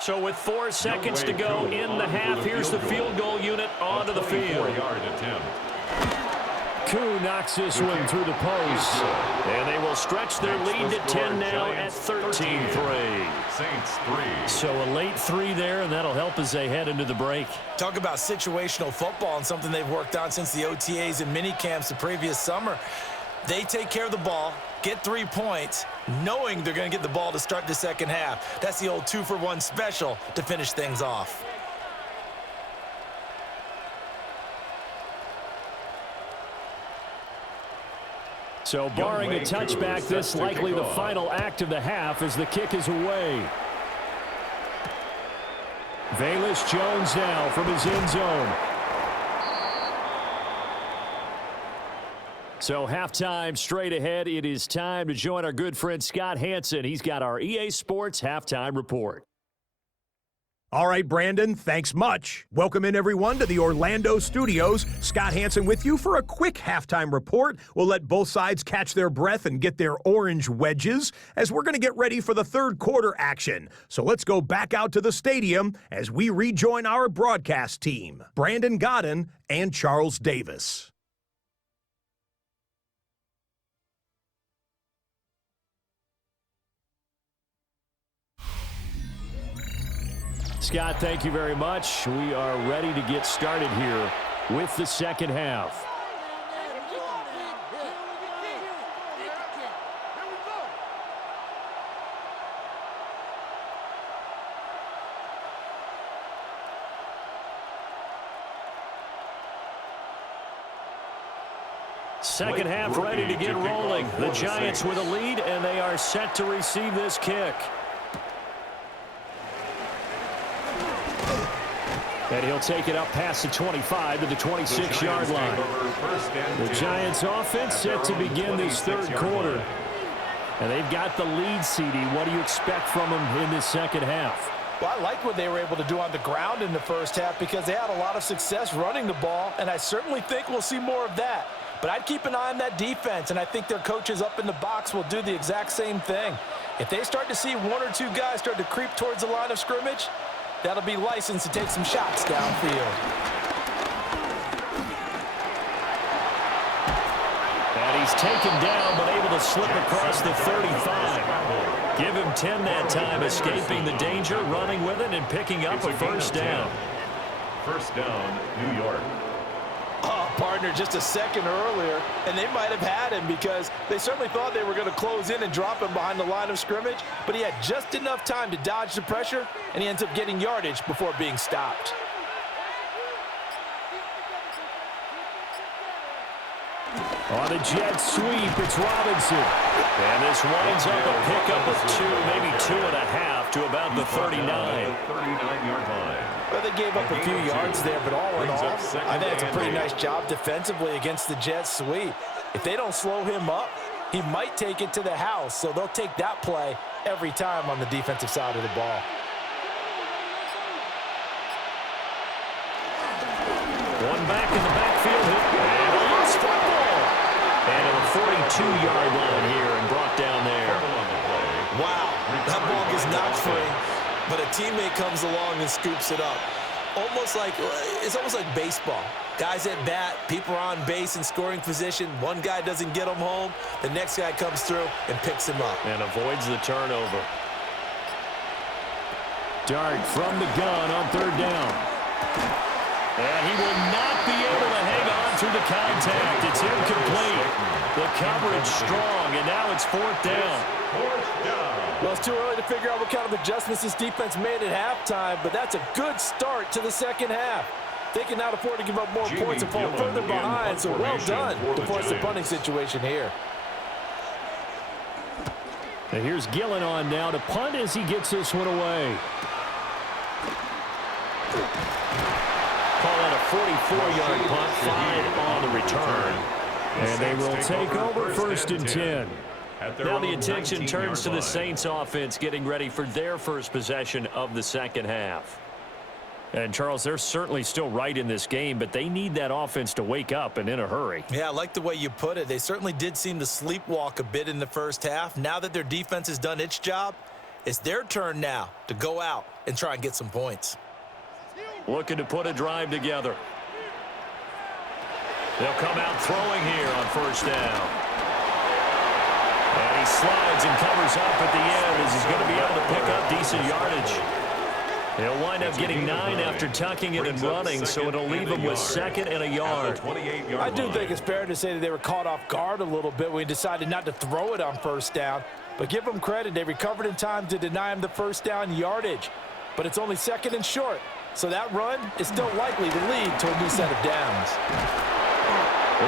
So with 4 seconds to go in the half, here's the field goal unit onto the field. Koo knocks this one through the post. And they will stretch their lead to 10 now at 13-3. So a late 3 there, and that'll help as they head into the break. Talk about situational football and something they've worked on since the OTAs and mini camps the previous summer. They take care of the ball, get 3 points, knowing they're going to get the ball to start the second half. That's the old 2-for-1 special to finish things off. So barring a touchback, this likely the final act of the half as the kick is away. Velus Jones now from his end zone. So halftime straight ahead. It is time to join our good friend Scott Hanson. He's got our EA Sports halftime report. All right, Brandon, thanks much. Welcome in, everyone, to the Orlando studios. Scott Hanson with you for a quick halftime report. We'll let both sides catch their breath and get their orange wedges as we're going to get ready for the third quarter action. So let's go back out to the stadium as we rejoin our broadcast team, Brandon Godden and Charles Davis. Scott, thank you very much. We are ready to get started here with the second half. Second half ready to get rolling. The Giants with a lead, and they are set to receive this kick. And he'll take it up past the 25 to the 26-yard line. The Giants offense set to begin this third quarter. And they've got the lead, CD. What do you expect from them in this second half? Well, I like what they were able to do on the ground in the first half because they had a lot of success running the ball, and I certainly think we'll see more of that. But I'd keep an eye on that defense, and I think their coaches up in the box will do the exact same thing. If they start to see 1 or 2 guys start to creep towards the line of scrimmage, that'll be licensed to take some shots downfield. And he's taken down, but able to slip across the 35. Give him 10 that time, escaping the danger, running with it, and picking up a first down. First down, New York. Oh, partner, just a second earlier, and they might have had him because they certainly thought they were going to close in and drop him behind the line of scrimmage, but he had just enough time to dodge the pressure, and he ends up getting yardage before being stopped. On a jet sweep, it's Robinson. And this winds up a pickup of 2, maybe 2.5 to about the 39. 39-yard line. Well, they gave up a few yards there, but all in all, I think it's a pretty nice job defensively against the jet sweep. If they don't slow him up, he might take it to the house, so they'll take that play every time on the defensive side of the ball. One back in the backfield, and a loose football. And a 42-yard line here and brought down there. Wow, that ball gets knocked free, but a teammate comes along and scoops it up. It's almost like baseball. Guys at bat, people are on base in scoring position. One guy doesn't get him home. The next guy comes through and picks him up. And avoids the turnover. Dart from the gun on third down. And he will not be able to hang on through the contact. It's incomplete. The coverage strong, and now it's fourth down. Well, it's too early to figure out what kind of adjustments this defense made at halftime, but that's a good start to the second half. They can now afford to give up more points and fall further behind, so well done to force the punting situation here. And here's Gillen on now to punt as he gets this one away. Call it a 44-yard punt, 5 on the return. And they will take over 1st and 10. Now the attention turns to the Saints offense getting ready for their first possession of the second half. And, Charles, they're certainly still right in this game, but they need that offense to wake up and in a hurry. Yeah, I like the way you put it. They certainly did seem to sleepwalk a bit in the first half. Now that their defense has done its job, it's their turn now to go out and try and get some points. Looking to put a drive together. They'll come out throwing here on 1st down. And he slides and covers up at the end as he's going to be able to pick up decent yardage. He'll wind up getting 9 after tucking it and running, so it'll leave him with 2nd and a yard. I do think it's fair to say that they were caught off guard a little bit when he decided not to throw it on 1st down. But give them credit, they recovered in time to deny him the 1st down yardage. But it's only 2nd and short, so that run is still likely to lead to a new set of downs.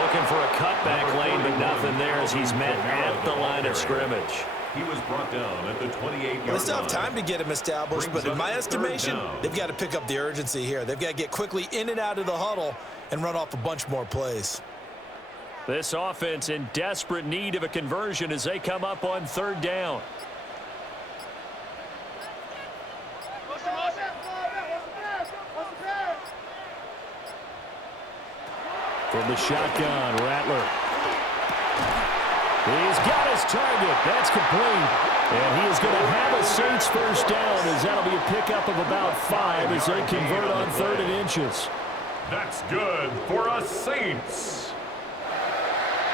Looking for a cutback lane, but nothing there as he's met at the line of scrimmage. He was brought down at the 28-yard line. They still have time to get him established, but in my estimation, they've got to pick up the urgency here. They've got to get quickly in and out of the huddle and run off a bunch more plays. This offense in desperate need of a conversion as they come up on 3rd down. From the shotgun, Rattler. He's got his target. That's complete. And he is going to have a Saints 1st down as that'll be a pickup of about 5 as they convert on 3rd and inches. That's good for us Saints.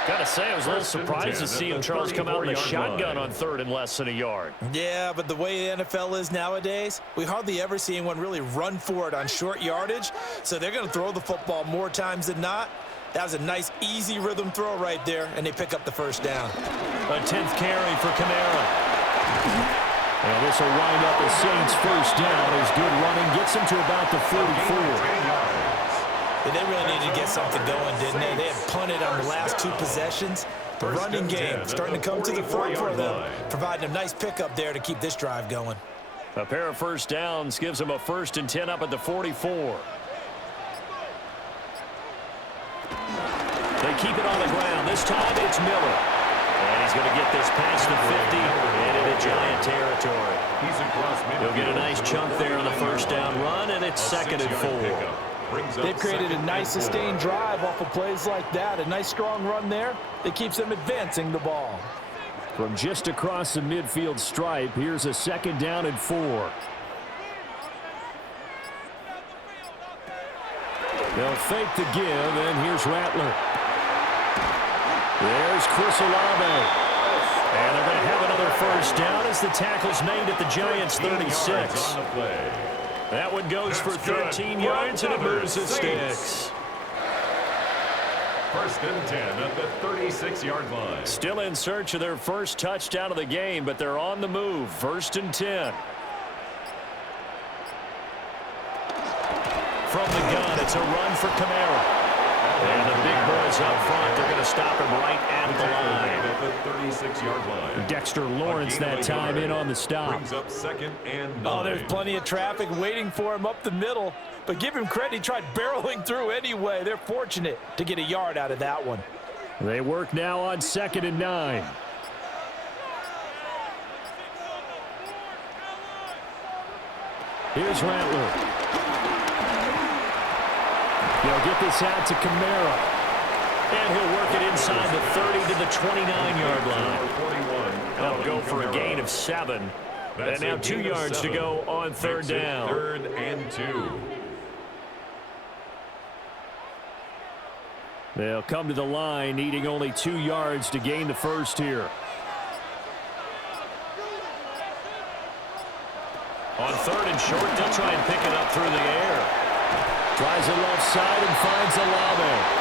Gotta say, I was a little surprised to see him, Charles, come out in the shotgun on 3rd and less than a yard. Yeah, but the way the NFL is nowadays, we hardly ever see anyone really run for it on short yardage. So they're going to throw the football more times than not. That was a nice, easy rhythm throw right there, and they pick up the 1st down. A 10th carry for Kamara. And this will wind up as Saints 1st down as good running gets him to about the 44. Yeah, they really needed to get something going, didn't they? They had punted on the last 2 possessions. The running game starting to come to the front for them, providing a nice pickup there to keep this drive going. A pair of 1st downs gives them a 1st and 10 up at the 44. They keep it on the ground. This time it's Miller. And he's going to get this past the 50 and into Giant territory. He'll get a nice chunk there on the 1st down run, and it's 2nd and 4. They've created a nice sustained drive off of plays like that. A nice strong run there that keeps them advancing the ball. From just across the midfield stripe, here's a 2nd down and 4. They'll fake the give, and here's Rattler. There's Chris Olave. And they're going to have another 1st down as the tackle's made at the Giants' 36. That one goes for 13 yards, and it moves the sticks. 1st and 10 at the 36-yard line. Still in search of their first touchdown of the game, but they're on the move. 1st and 10. From the gun, it's a run for Kamara. And the big boys up front, they're going to stop him right at the line. At the 36-yard line. Dexter Lawrence that time in on the stop. Brings up 2nd and 9. Oh, there's plenty of traffic waiting for him up the middle. But give him credit, he tried barreling through anyway. They're fortunate to get a yard out of that one. They work now on 2nd and 9. Here's Rattler. They'll get this out to Kamara. And he'll work it inside the 30 to the 29-yard line. That'll go for a gain of 7. And now 2 yards to go on 3rd down. 3rd and 2. They'll come to the line, needing only 2 yards to gain the 1st here. On 3rd and short, they'll try and pick it up through the air. Tries it left side and finds Olave.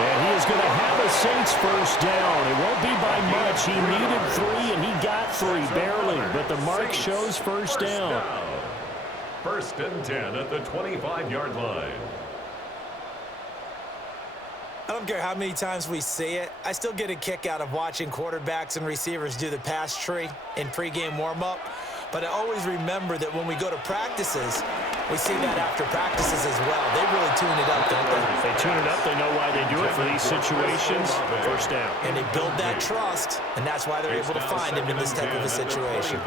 And he is going to have a Saints 1st down. It won't be by much. He needed 3, and he got 3, barely. But the mark shows 1st down. 1st and 10 at the 25-yard line. don't care how many times we see it. I still get a kick out of watching quarterbacks and receivers do the pass tree in pregame warm-up. But I always remember that when we go to practices, we see that after practices as well. They really tune it up, don't they? If they tune it up, they know why they do it for these situations. First down. And they build that trust, and that's why they're able to find him in this type of a situation.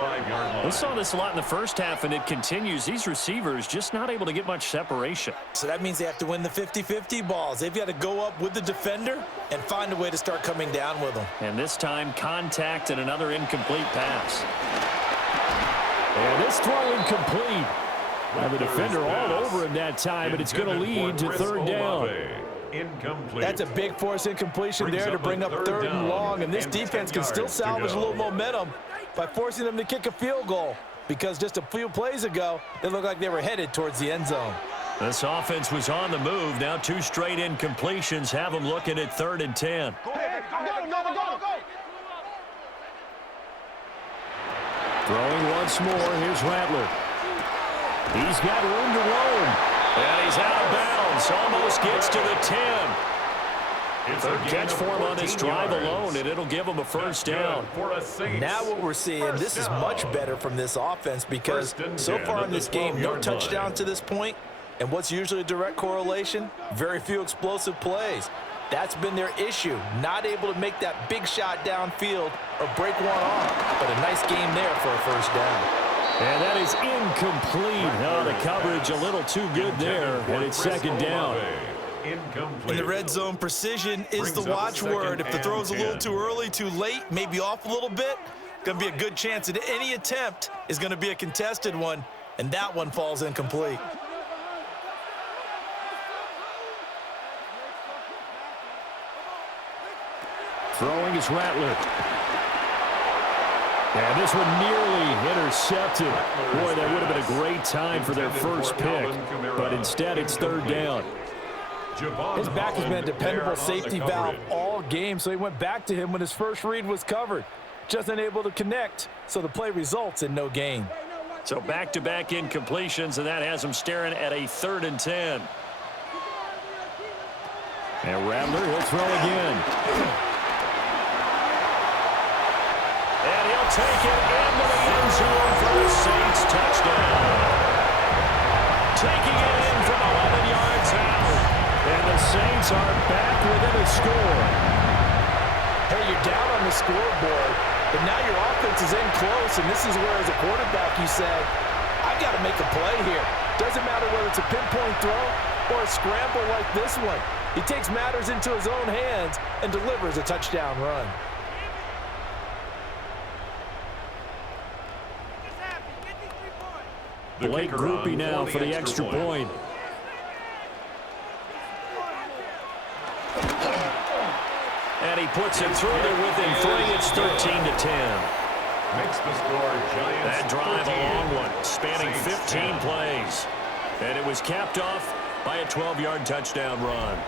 We saw this a lot in the first half, and it continues. These receivers just not able to get much separation. So that means they have to win the 50-50 balls. They've got to go up with the defender and find a way to start coming down with them. And this time, contact and another incomplete pass. And this throw incomplete. Well, the defender all over him that time, and it's going to lead to third down. Incomplete. That's a big force incompletion there to bring up third and long, and this defense can still salvage a little momentum by forcing them to kick a field goal, because just a few plays ago, they looked like they were headed towards the end zone. This offense was on the move. Now 2 straight incompletions have them looking at 3rd and 10. Throwing once more, here's Rattler. He's got room to roam. And he's out of bounds. Almost gets to the 10. Third catch for him on this drive alone, and it'll give him a first down. Now what we're seeing, this is much better from this offense, because so far in this game, no touchdown to this point, and what's usually a direct correlation? Very few explosive plays. That's been their issue, not able to make that big shot downfield or break one off, but a nice game there for a first down. And that is incomplete. Oh, the coverage a little too good there, and it's 2nd down. In the red zone, precision is the watchword. If the throw's a little too early, too late, maybe off a little bit, going to be a good chance that any attempt is going to be a contested one, and that one falls incomplete. Throwing is Rattler. And this one nearly intercepted. Boy, that would have been a great time for their first pick, but instead it's 3rd down. His back has been a dependable safety valve all game, so he went back to him when his first read was covered. Just unable to connect, so the play results in no gain. So back-to-back incompletions, and that has him staring at a 3rd and 10. And Rattler, he'll throw again. And he'll take it into the end zone for the Saints touchdown. Taking it in from 11 yards out. And the Saints are back within a score. Hey, you're down on the scoreboard, but now your offense is in close, and this is where, as a quarterback, you say, I've got to make a play here. Doesn't matter whether it's a pinpoint throw or a scramble like this one. He takes matters into his own hands and delivers a touchdown run. Blake Groupie now for the extra point. And he puts it through there within 3. It's 13-10. Makes the score Giants. That drive, a long one, spanning 15 plays. And it was capped off by a 12-yard touchdown run.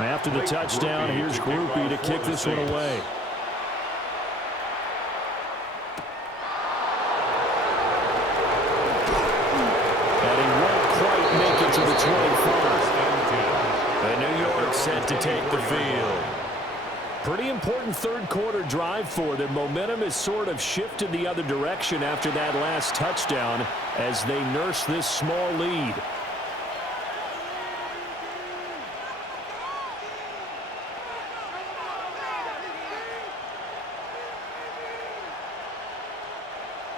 After the touchdown, here's Groupie to kick this one away. And he won't quite make it to the 25. And New York set to take the field. Pretty important third quarter drive for them. Momentum has sort of shifted the other direction after that last touchdown as they nurse this small lead.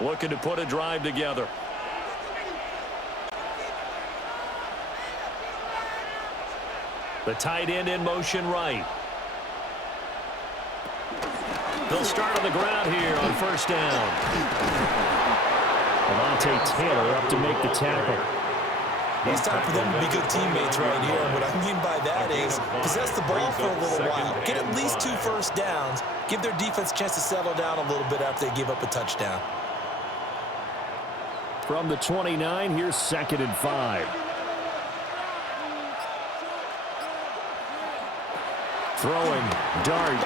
Looking to put a drive together. The tight end in motion right. They'll start on the ground here on first down. Alontae Taylor up to make the tackle. It's time for them to be good teammates right here. And what I mean by that is possess the ball for a little while. Get at least 2 first downs. Give their defense a chance to settle down a little bit after they give up a touchdown. From the 29, here's 2nd and 5. Throwing, Dart.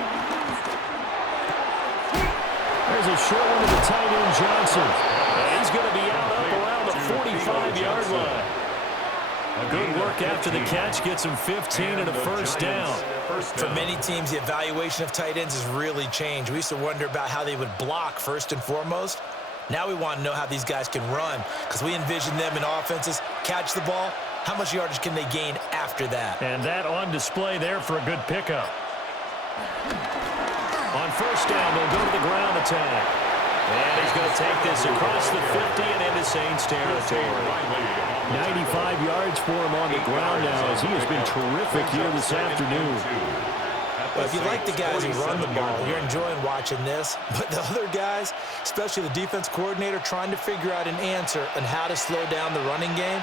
There's a short one to the tight end, Johnson. And he's going to be out up around the 45-yard line. A good work after the catch gets him 15 and a first down. For many teams, the evaluation of tight ends has really changed. We used to wonder about how they would block first and foremost. Now we want to know how these guys can run, because we envision them in offenses, catch the ball, how much yardage can they gain after that? And that on display there for a good pickup. On first down, they'll go to the ground attack. And he's going to take this across the 50 and into Saints territory. 95 yards for him on the ground now, as he has been terrific here this afternoon. Well, if you like the guys who run the ball, you're enjoying watching this. But the other guys, especially the defense coordinator, trying to figure out an answer on how to slow down the running game,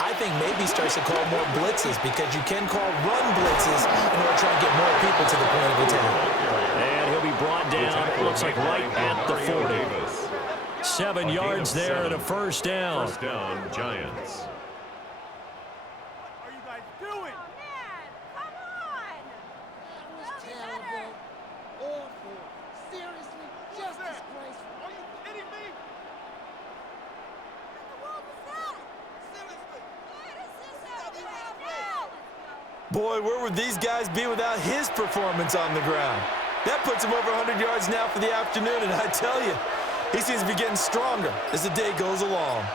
I think maybe starts to call more blitzes, because you can call run blitzes in order to try and get more people to the point of attack. And he'll be brought down, it looks like right at the 40. 7 yards there and a first down. First down, Giants. What are you guys doing? Man, come on! That was terrible. Awful. Seriously, just disgraceful. Are you kidding me? What in the world was that? Seriously? What is this out there now? Boy, where would these guys be without his performance on the ground? That puts him over 100 yards now for the afternoon, and I tell you, he seems to be getting stronger as the day goes along.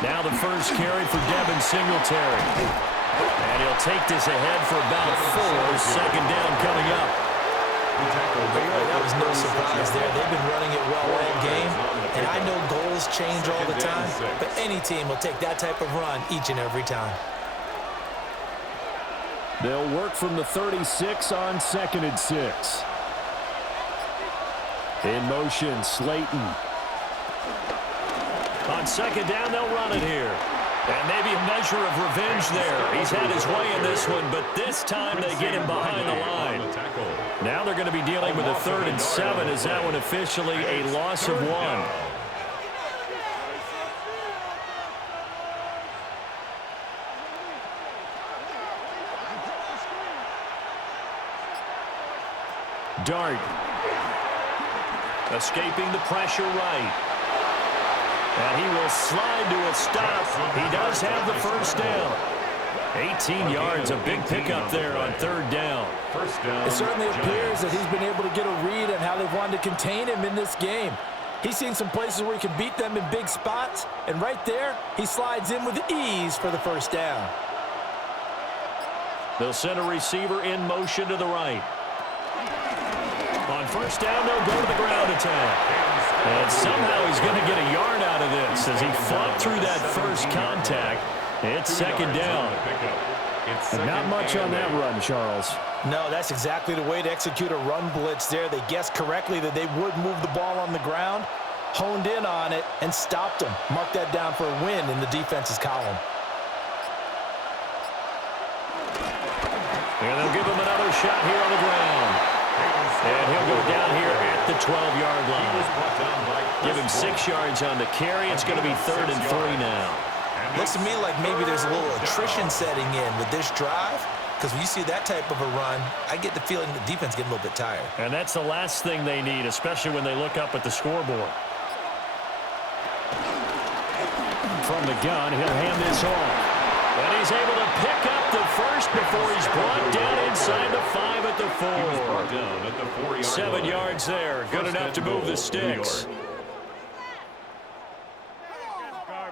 Now the first carry for Devin Singletary. And he'll take this ahead for about 4. Second down coming up. That was no surprise there. They've been running it well all game, and I know goals change all the time, but any team will take that type of run each and every time. They'll work from the 36 on 2nd and 6. In motion, Slayton. On second down, they'll run it here. And maybe a measure of revenge there. He's had his way in this one, but this time they get him behind the line. Now they're going to be dealing with a 3rd and 7. Is that one officially a loss of 1? Dart. Escaping the pressure right. And he will slide to a stop. He does have the first down. 18 yards, a big pickup there on 3rd down. First down. It certainly appears that he's been able to get a read on how they've wanted to contain him in this game. He's seen some places where he can beat them in big spots, and right there, he slides in with ease for the first down. They'll send a receiver in motion to the right. On first down, they'll go to the ground attack. And somehow he's going to get a yard out of this as he fought through that first contact. It's second down. And not much on that run, Charles. No, that's exactly the way to execute a run blitz there. They guessed correctly that they would move the ball on the ground, honed in on it, and stopped them. Mark that down for a win in the defense's column. And they'll give him another shot here on the ground. And he'll go down here at the 12-yard line. Give him 6 yards on the carry. It's going to be 3rd and 3 now. Looks to me like maybe there's a little attrition setting in with this drive, because when you see that type of a run, I get the feeling the defense getting a little bit tired. And that's the last thing they need, especially when they look up at the scoreboard. From the gun, he'll hand this off. And he's able to pick up the first before he's brought down inside the 5 at the 4. 7 yards there. Good enough to move the sticks.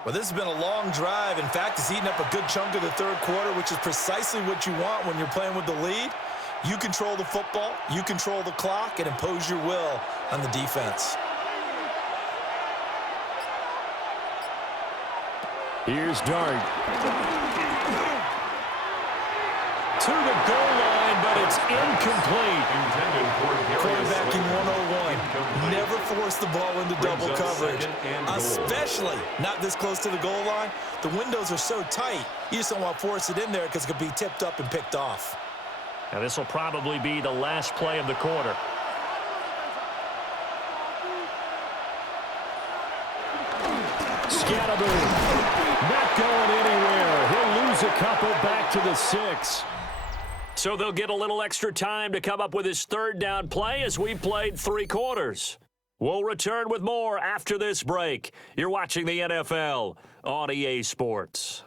Well, this has been a long drive. In fact, it's eaten up a good chunk of the 3rd quarter, which is precisely what you want when you're playing with the lead. You control the football, you control the clock, and impose your will on the defense. Here's Dart. To the goal line, but it's incomplete. Quarterbacking 101. Never force the ball into double coverage, especially not this close to the goal line. The windows are so tight, you just don't want to force it in there because it could be tipped up and picked off. Now this will probably be the last play of the quarter. Scatterboom. Not going anywhere. He'll lose a couple back to the 6. So they'll get a little extra time to come up with his third down play as we played 3 quarters. We'll return with more after this break. You're watching the NFL on EA Sports.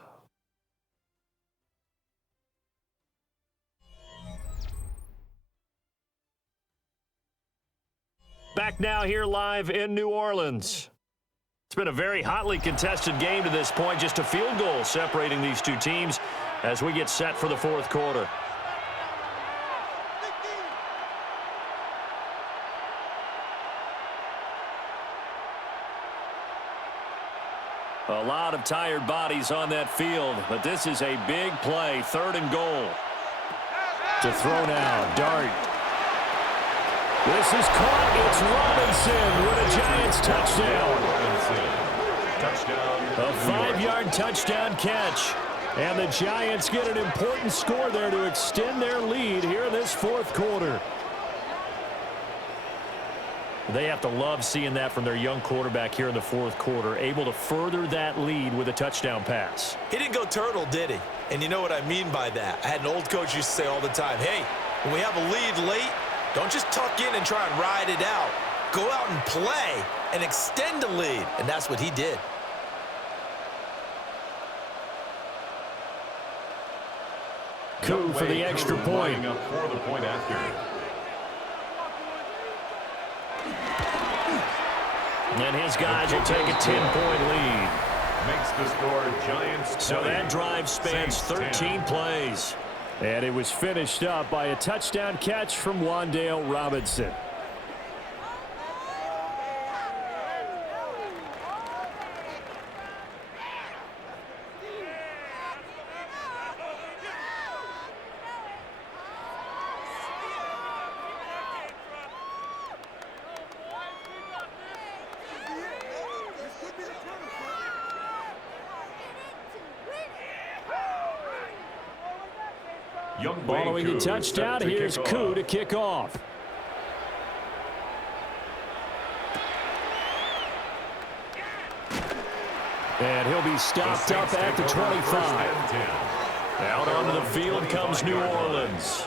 Back now here live in New Orleans. It's been a very hotly contested game to this point. Just a field goal separating these two teams as we get set for the fourth quarter. A lot of tired bodies on that field, but this is a big play, 3rd and goal. To throw now, Dart. This is caught. It's Robinson with a Giants touchdown. A 5-yard touchdown catch. And the Giants get an important score there to extend their lead here in this fourth quarter. They have to love seeing that from their young quarterback here in the fourth quarter, able to further that lead with a touchdown pass. He didn't go turtle, did he? And you know what I mean by that. I had an old coach used to say all the time, hey, when we have a lead late, don't just tuck in and try and ride it out. Go out and play and extend the lead. And that's what he did. Coup for the extra point. For the point after. And his guys will take a 10-point lead. Makes the score Giants 20. So that drive spans 13 plays. And it was finished up by a touchdown catch from Wan'Dale Robinson. Following the touchdown, here's Coup to kick off. And he'll be stopped up at the 25. Out onto the field comes New Orleans.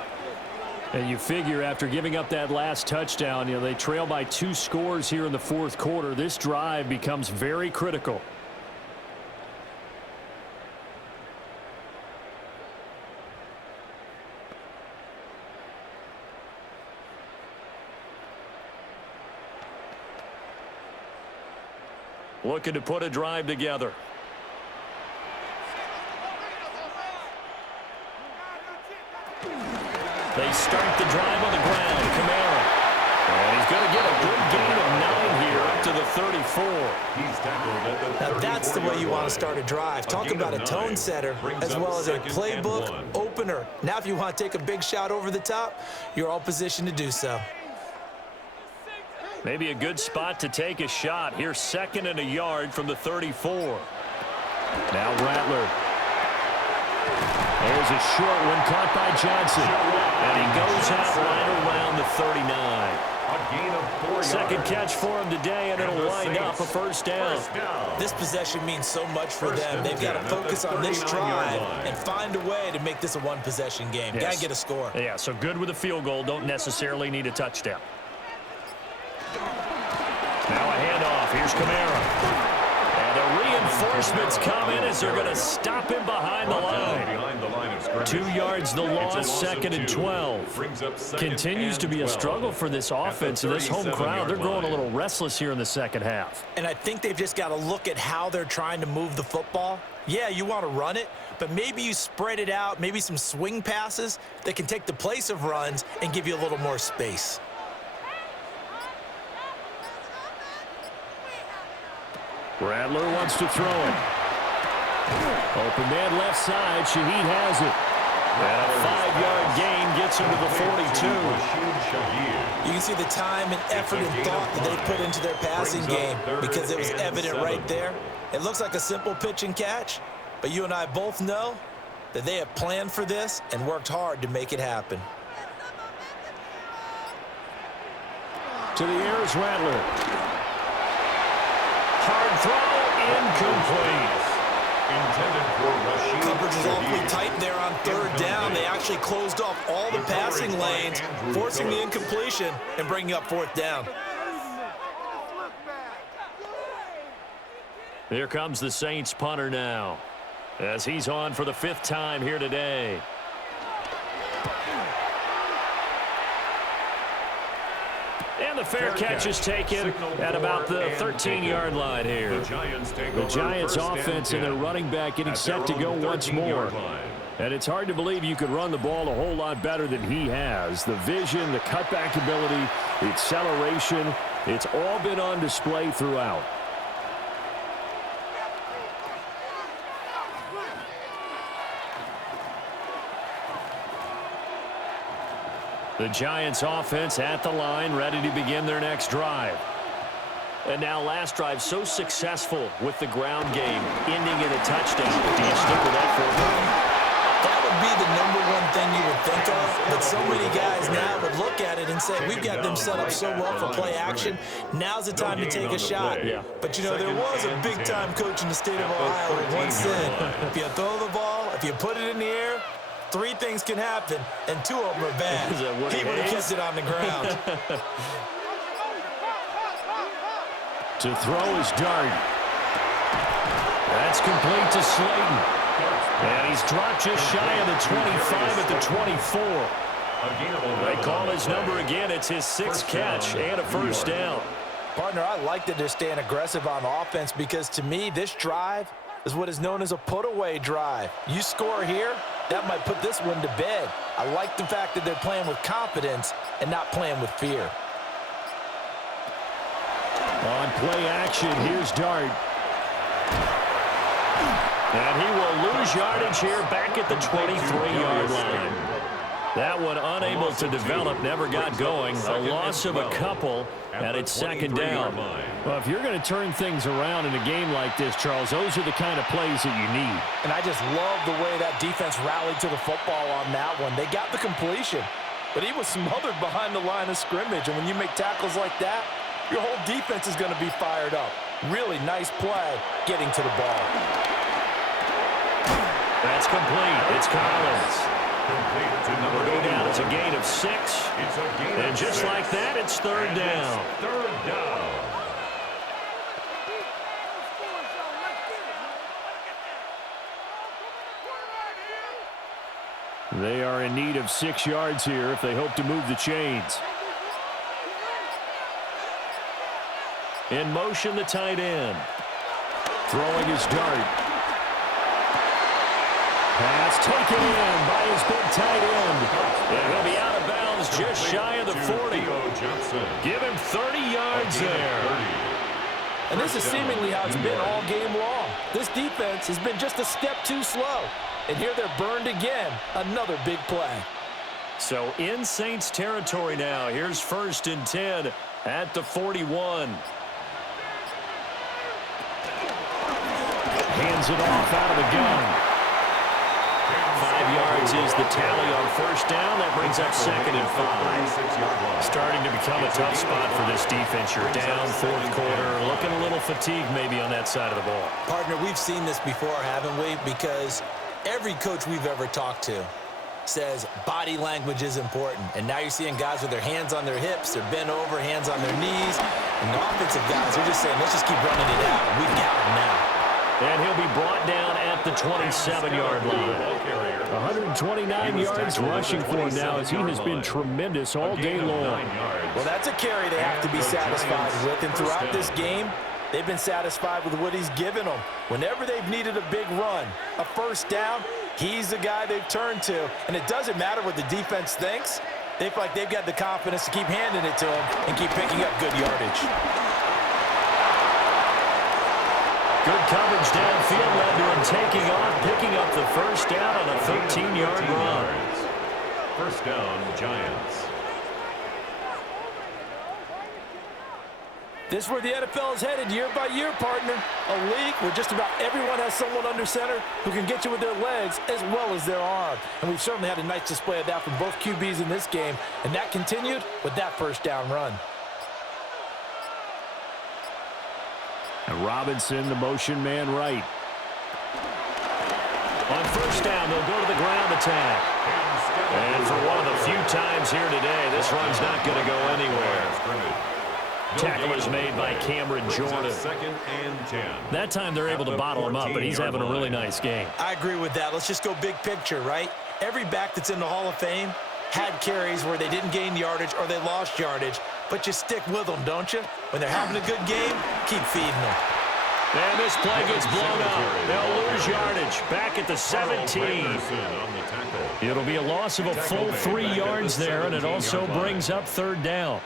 And you figure after giving up that last touchdown, they trail by 2 scores here in the fourth quarter. This drive becomes very critical. Looking to put a drive together. They start the drive on the ground. Kamara. And he's going to get a good gain of 9 here up to the 34. He's tackled at the 34. Now that's the way you want to start a drive. Talk about a tone setter as well as a playbook opener. Now if you want to take a big shot over the top, you're all positioned to do so. Maybe a good spot to take a shot. Here's 2nd and a yard from the 34. Now Rattler. There's a short one caught by Johnson. And he goes out right around the 39. A gain of 4 Second yards. catch for him today, and it'll wind up a first down. This possession means so much for them. They've got to focus on this drive and find a way to make this a one-possession game. Yes. Got to get a score. Yeah, so good with a field goal. Don't necessarily need a touchdown. Now a handoff. Here's Kamara. And the reinforcements come in as they're going to stop him behind the line. 2 yards the loss, 2nd and 12. Continues to be a struggle for this offense and this home crowd. They're growing a little restless here in the second half. And I think they've just got to look at how they're trying to move the football. Yeah, you want to run it, but maybe you spread it out, maybe some swing passes that can take the place of runs and give you a little more space. Rattler wants to throw it. Open man left side. Shaheed has it. And a 5-yard gain gets him to the 42. You can see the time and effort and thought that they put into their passing game because it was evident right there. It looks like a simple pitch and catch, but you and I both know that they have planned for this and worked hard to make it happen. To the air is Rattler. Hard throw, incomplete. Intended for Rashid. Coverage was awfully Shaheed. tight there on third down. They actually closed off all the passing lanes, forcing the incompletion and bringing up fourth down. Here comes the Saints punter now, as he's on for the 5th time here today. And the fair catch is taken at about the 13-yard line here. The Giants offense and their running back getting set to go once more. And it's hard to believe you could run the ball a whole lot better than he has. The vision, the cutback ability, the acceleration, it's all been on display throughout. The Giants offense at the line, ready to begin their next drive. And now last drive so successful with the ground game, ending in a touchdown. Do you stick with that for a moment? That would be the #1 thing you would think of, but so many guys now would look at it and say, we've got them set up so well for play action. Now's the time to take a shot. Yeah. But, you know, there was a big-time coach in the state of Ohio who once said, if you throw the ball, if you put it in the air, 3 things can happen, and 2 of them are bad. He would have kept it on the ground. To throw his dart. That's complete to Slayton. And he's dropped just shy of the 25 at the 24. They call his number again. It's his 6th catch and a first down. Partner, I like that they're staying aggressive on offense because, to me, this drive is what is known as a put-away drive. You score here, that might put this one to bed. I like the fact that they're playing with confidence and not playing with fear. On play action, here's Dart. And he will lose yardage here back at the 23-yard line. That one unable to develop, never got going. A loss of a couple, and it's 2nd down. Well, if you're going to turn things around in a game like this, Charles, those are the kind of plays that you need. And I just love the way that defense rallied to the football on that one. They got the completion, but he was smothered behind the line of scrimmage. And when you make tackles like that, your whole defense is going to be fired up. Really nice play getting to the ball. That's complete. It's Collins. Will go down as a gain of 6. And just like that, it's 3rd down. 3rd down. They are in need of 6 yards here if they hope to move the chains. In motion, the tight end. Throwing his dart. Pass taken in by his big tight end. And he'll be out of bounds just shy of the 40. Give him 30 yards there. And this is seemingly how it's been all game long. This defense has been just a step too slow. And here they're burned again. Another big play. So in Saints territory now. Here's 1st and 10 at the 41. Hands it off out of the gun. 5 yards is the tally on 1st down. That brings up 2nd and 5. Starting to become a tough spot for this defense. You're down 4th quarter. Looking a little fatigued maybe on that side of the ball. Partner, we've seen this before, haven't we? Because every coach we've ever talked to says body language is important. And now you're seeing guys with their hands on their hips, they're bent over, hands on their knees. And the offensive guys are just saying, let's just keep running it out. We've got them now. And he'll be brought down at the 27-yard line. 129 yards rushing for him now as he has been tremendous all game long. Well, that's a carry they have to be satisfied with. And throughout this game, they've been satisfied with what he's given them. Whenever they've needed a big run, a 1st down, he's the guy they've turned to. And it doesn't matter what the defense thinks. They feel like they've got the confidence to keep handing it to him and keep picking up good yardage. Good coverage downfield led to him taking off, picking up the 1st down on a 13-yard run. 1st down, Giants. This is where the NFL is headed year by year, partner. A league where just about everyone has someone under center who can get you with their legs as well as their arm. And we've certainly had a nice display of that from both QBs in this game. And that continued with that 1st down run. And Robinson, the motion man right. On first down, they'll go to the ground attack. And for one of the few times here today, this run's not going to go anywhere. Tackle is made by Cameron Jordan. Second and 10. That time they're able to bottle him up, but he's having a really nice game. I agree with that. Let's just go big picture, right? Every back that's in the Hall of Fame had carries where they didn't gain yardage or they lost yardage, but you stick with them, don't you? When they're having a good game, keep feeding them. And this play gets blown up. They'll lose yardage back at the 17. It'll be a loss of a full 3 yards there, and it also brings up third down.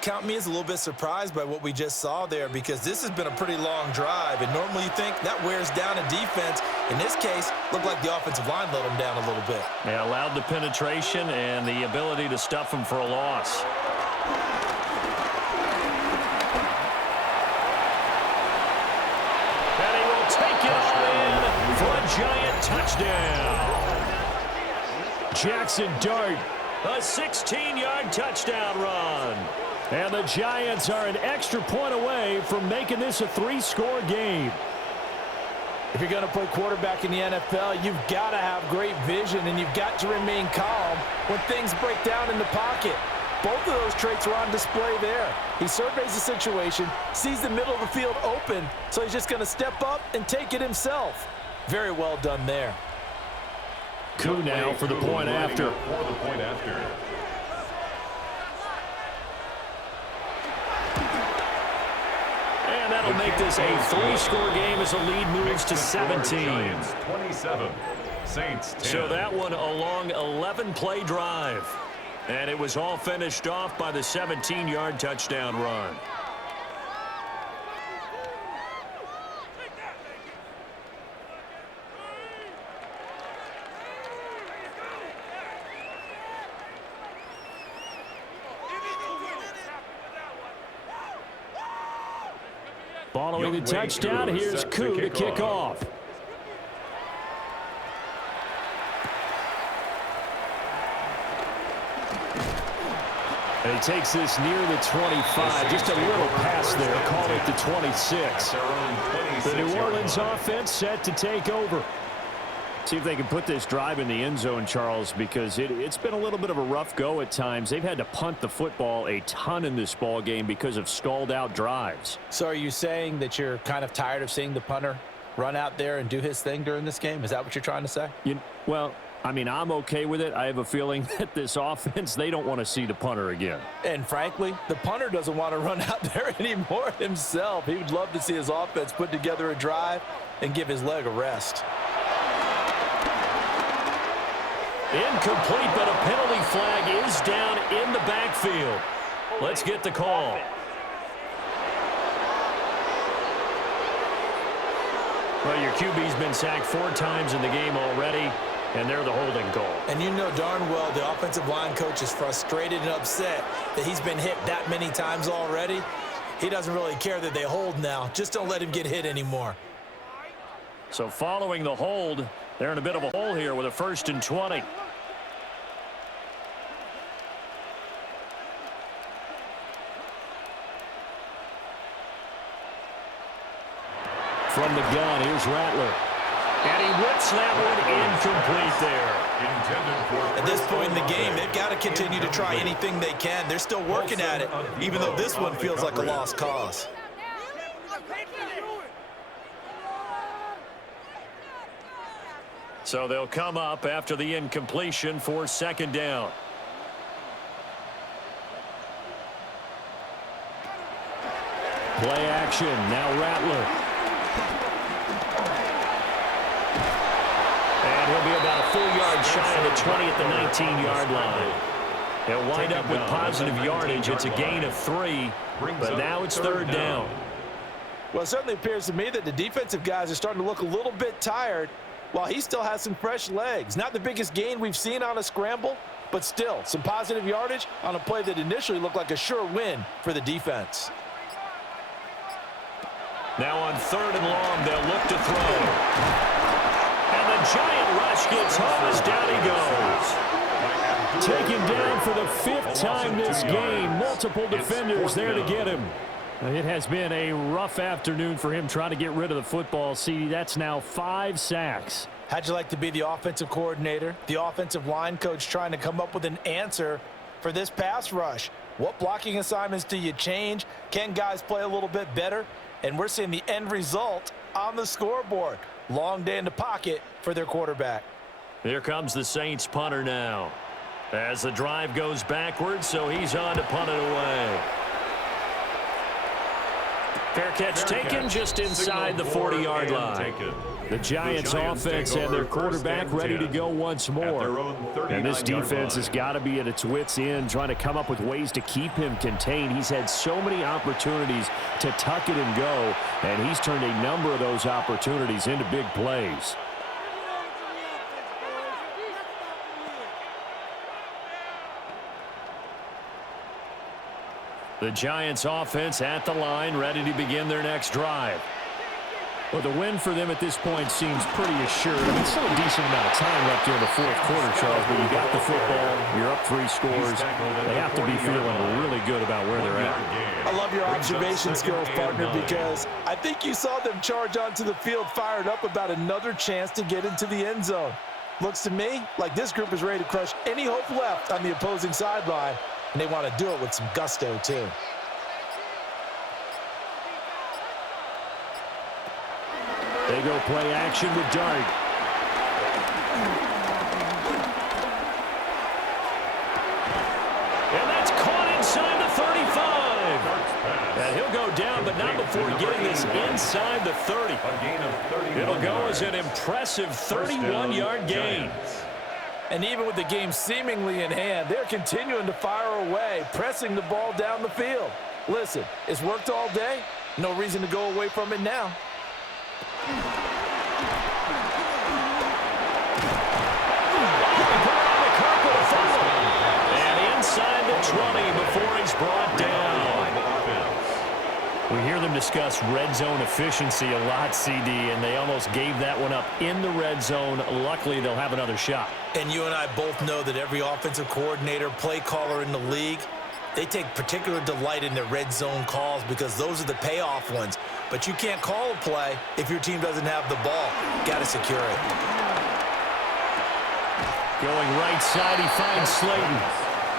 Count me as a little bit surprised by what we just saw there, because this has been a pretty long drive, and normally you think that wears down a defense. In this case, looked like the offensive line let them down a little bit. They allowed the penetration and the ability to stuff them for a loss. And he will take it all in for a giant touchdown. Jackson Dart, a 16-yard touchdown run. And the Giants are an extra point away from making this a 3-score game. If you're going to play quarterback in the NFL, you've got to have great vision, and you've got to remain calm when things break down in the pocket. Both of those traits are on display there. He surveys the situation, sees the middle of the field open, so he's just going to step up and take it himself. Very well done there. Coup now for the point after. And that'll make this a 3-score game as the lead moves to 17. 27, Saints 10. So that one a long 11-play drive. And it was all finished off by the 17-yard touchdown run. Following the touchdown, here's Coup to kick off. And he takes this near the 25. Just a little pass there. Call it the 26. The New Orleans offense set to take over. See if they can put this drive in the end zone, Charles, because it's been a little bit of a rough go at times. They've had to punt the football a ton in this ball game because of stalled out drives. So are you saying that you're kind of tired of seeing the punter run out there and do his thing during this game? Is that what you're trying to say? Well, I mean, I'm okay with it. I have a feeling that this offense, they don't want to see the punter again. And frankly, the punter doesn't want to run out there anymore himself. He would love to see his offense put together a drive and give his leg a rest. Incomplete, but a penalty flag is down in the backfield. Let's get the call. Well, your QB's been sacked 4 times in the game already, and they're the holding call. And you know darn well the offensive line coach is frustrated and upset that he's been hit that many times already. He doesn't really care that they hold now. Just don't let him get hit anymore. So following the hold, they're in a bit of a hole here with a 1st and 20. From the gun, here's Rattler. And he whips that one incomplete there. At this point in the game, they've got to continue to try anything they can. They're still working at it, even though this one feels like a lost cause. So they'll come up after the incompletion for 2nd down. Play action. Now Rattler. And he'll be about a full yard shy of the 20 at the 19-yard line. They'll wind up with positive yardage. It's a gain of 3, but now it's 3rd down. Well, it certainly appears to me that the defensive guys are starting to look a little bit tired, while he still has some fresh legs. Not the biggest gain we've seen on a scramble, but still some positive yardage on a play that initially looked like a sure win for the defense. Now on 3rd and long, they'll look to throw. And the giant rush gets home as down he goes. Taken down for the 5th time this game. Multiple defenders there to get him. It has been a rough afternoon for him trying to get rid of the football. CD, that's now 5 sacks. How'd you like to be the offensive coordinator, the offensive line coach trying to come up with an answer for this pass rush? What blocking assignments do you change? Can guys play a little bit better? And we're seeing the end result on the scoreboard. Long day in the pocket for their quarterback. Here comes the Saints punter now. As the drive goes backwards, so he's on to punt it away. Fair catch taken just inside the 40-yard line. The Giants offense and their quarterback ready to go once more. And this defense has got to be at its wits' end, trying to come up with ways to keep him contained. He's had so many opportunities to tuck it and go, and he's turned a number of those opportunities into big plays. The Giants offense at the line, ready to begin their next drive. Well, the win for them at this point seems pretty assured. I mean, it's still a decent amount of time left here in the fourth quarter, Charles, but you got the football, you're up 3 scores. They have to be feeling really good about where they're at. I love your observation skills, partner, because I think you saw them charge onto the field fired up about another chance to get into the end zone. Looks to me like this group is ready to crush any hope left on the opposing sideline, and they want to do it with some gusto, too. They go play action with Dart. And that's caught inside the 35. And he'll go down, but not before getting this inside the 30. It'll go as an impressive 31-yard gain. And even with the game seemingly in hand, they're continuing to fire away, pressing the ball down the field. Listen, it's worked all day. No reason to go away from it now. And inside the 20 before he's brought down. We hear them discuss red zone efficiency a lot, CD, and they almost gave that one up in the red zone. Luckily, they'll have another shot. And you and I both know that every offensive coordinator, play caller in the league, they take particular delight in their red zone calls because those are the payoff ones. But you can't call a play if your team doesn't have the ball. Got to secure it. Going right side, he finds Slayton.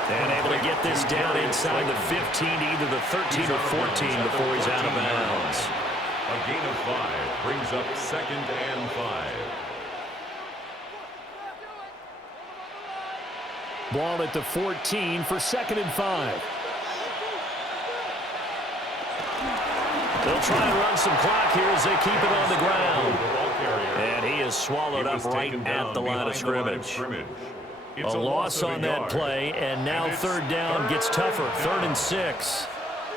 And able to get this down inside the 15 to either the 13 or 14 before he's out of bounds. A gain of 5 brings up 2nd and 5. Ball at the 14 for 2nd and 5. They'll try and run some clock here as they keep it on the ground. And he is swallowed up right at the line of scrimmage. A loss on that play, and now 3rd down gets tougher. 3rd and 6.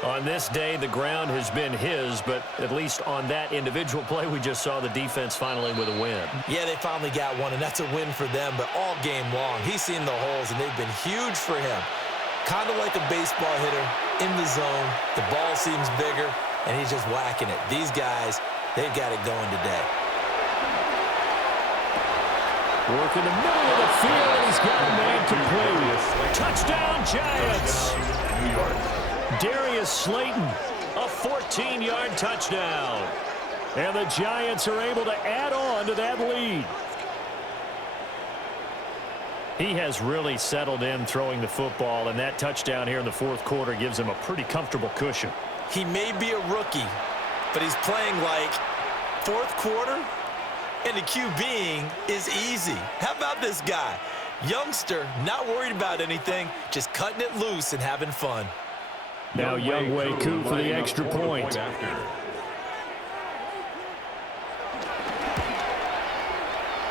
On this day, the ground has been his, but at least on that individual play, we just saw the defense finally with a win. Yeah, they finally got one, and that's a win for them, but all game long, he's seen the holes, and they've been huge for him. Kind of like a baseball hitter in the zone. The ball seems bigger, and he's just whacking it. These guys, they've got it going today. Work in the middle of the field, and he's got a man complete. Touchdown, Giants! Darius Slayton, a 14-yard touchdown. And the Giants are able to add on to that lead. He has really settled in throwing the football, and that touchdown here in the 4th quarter gives him a pretty comfortable cushion. He may be a rookie, but he's playing like 4th quarter, and the QBing is easy. How about this guy? Youngster, not worried about anything, just cutting it loose and having fun. Now Younghoe Koo for the extra point.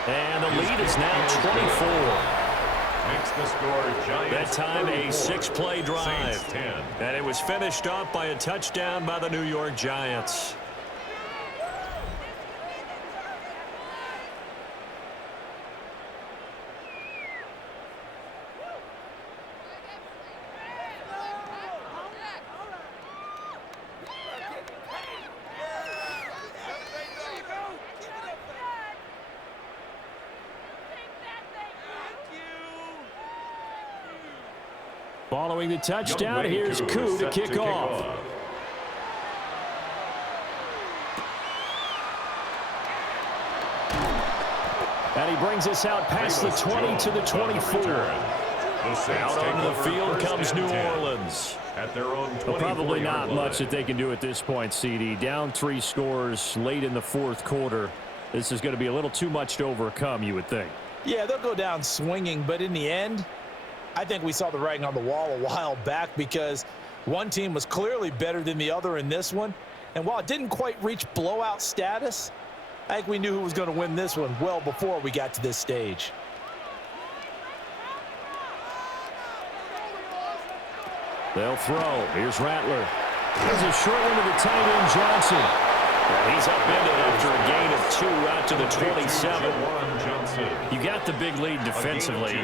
And the lead is now 24. Makes the score Giants. That time a 6-play drive. Saints 10. And it was finished off by a touchdown by the New York Giants. Following the touchdown, here's Koo to kick off. And he brings us out past the 20 to the 24. Out onto the field comes New Orleans. At their own Well, probably not much that they can do at this point, CD. Down 3 scores late in the fourth quarter. This is going to be a little too much to overcome, you would think. Yeah, they'll go down swinging, but in the end, I think we saw the writing on the wall a while back because one team was clearly better than the other in this one. And while it didn't quite reach blowout status, I think we knew who was going to win this one well before we got to this stage. They'll throw. Here's Rattler. There's a short one to the tight end, Johnson. Well, he's upended after a gain of 2 out to the 27. You got the big lead defensively.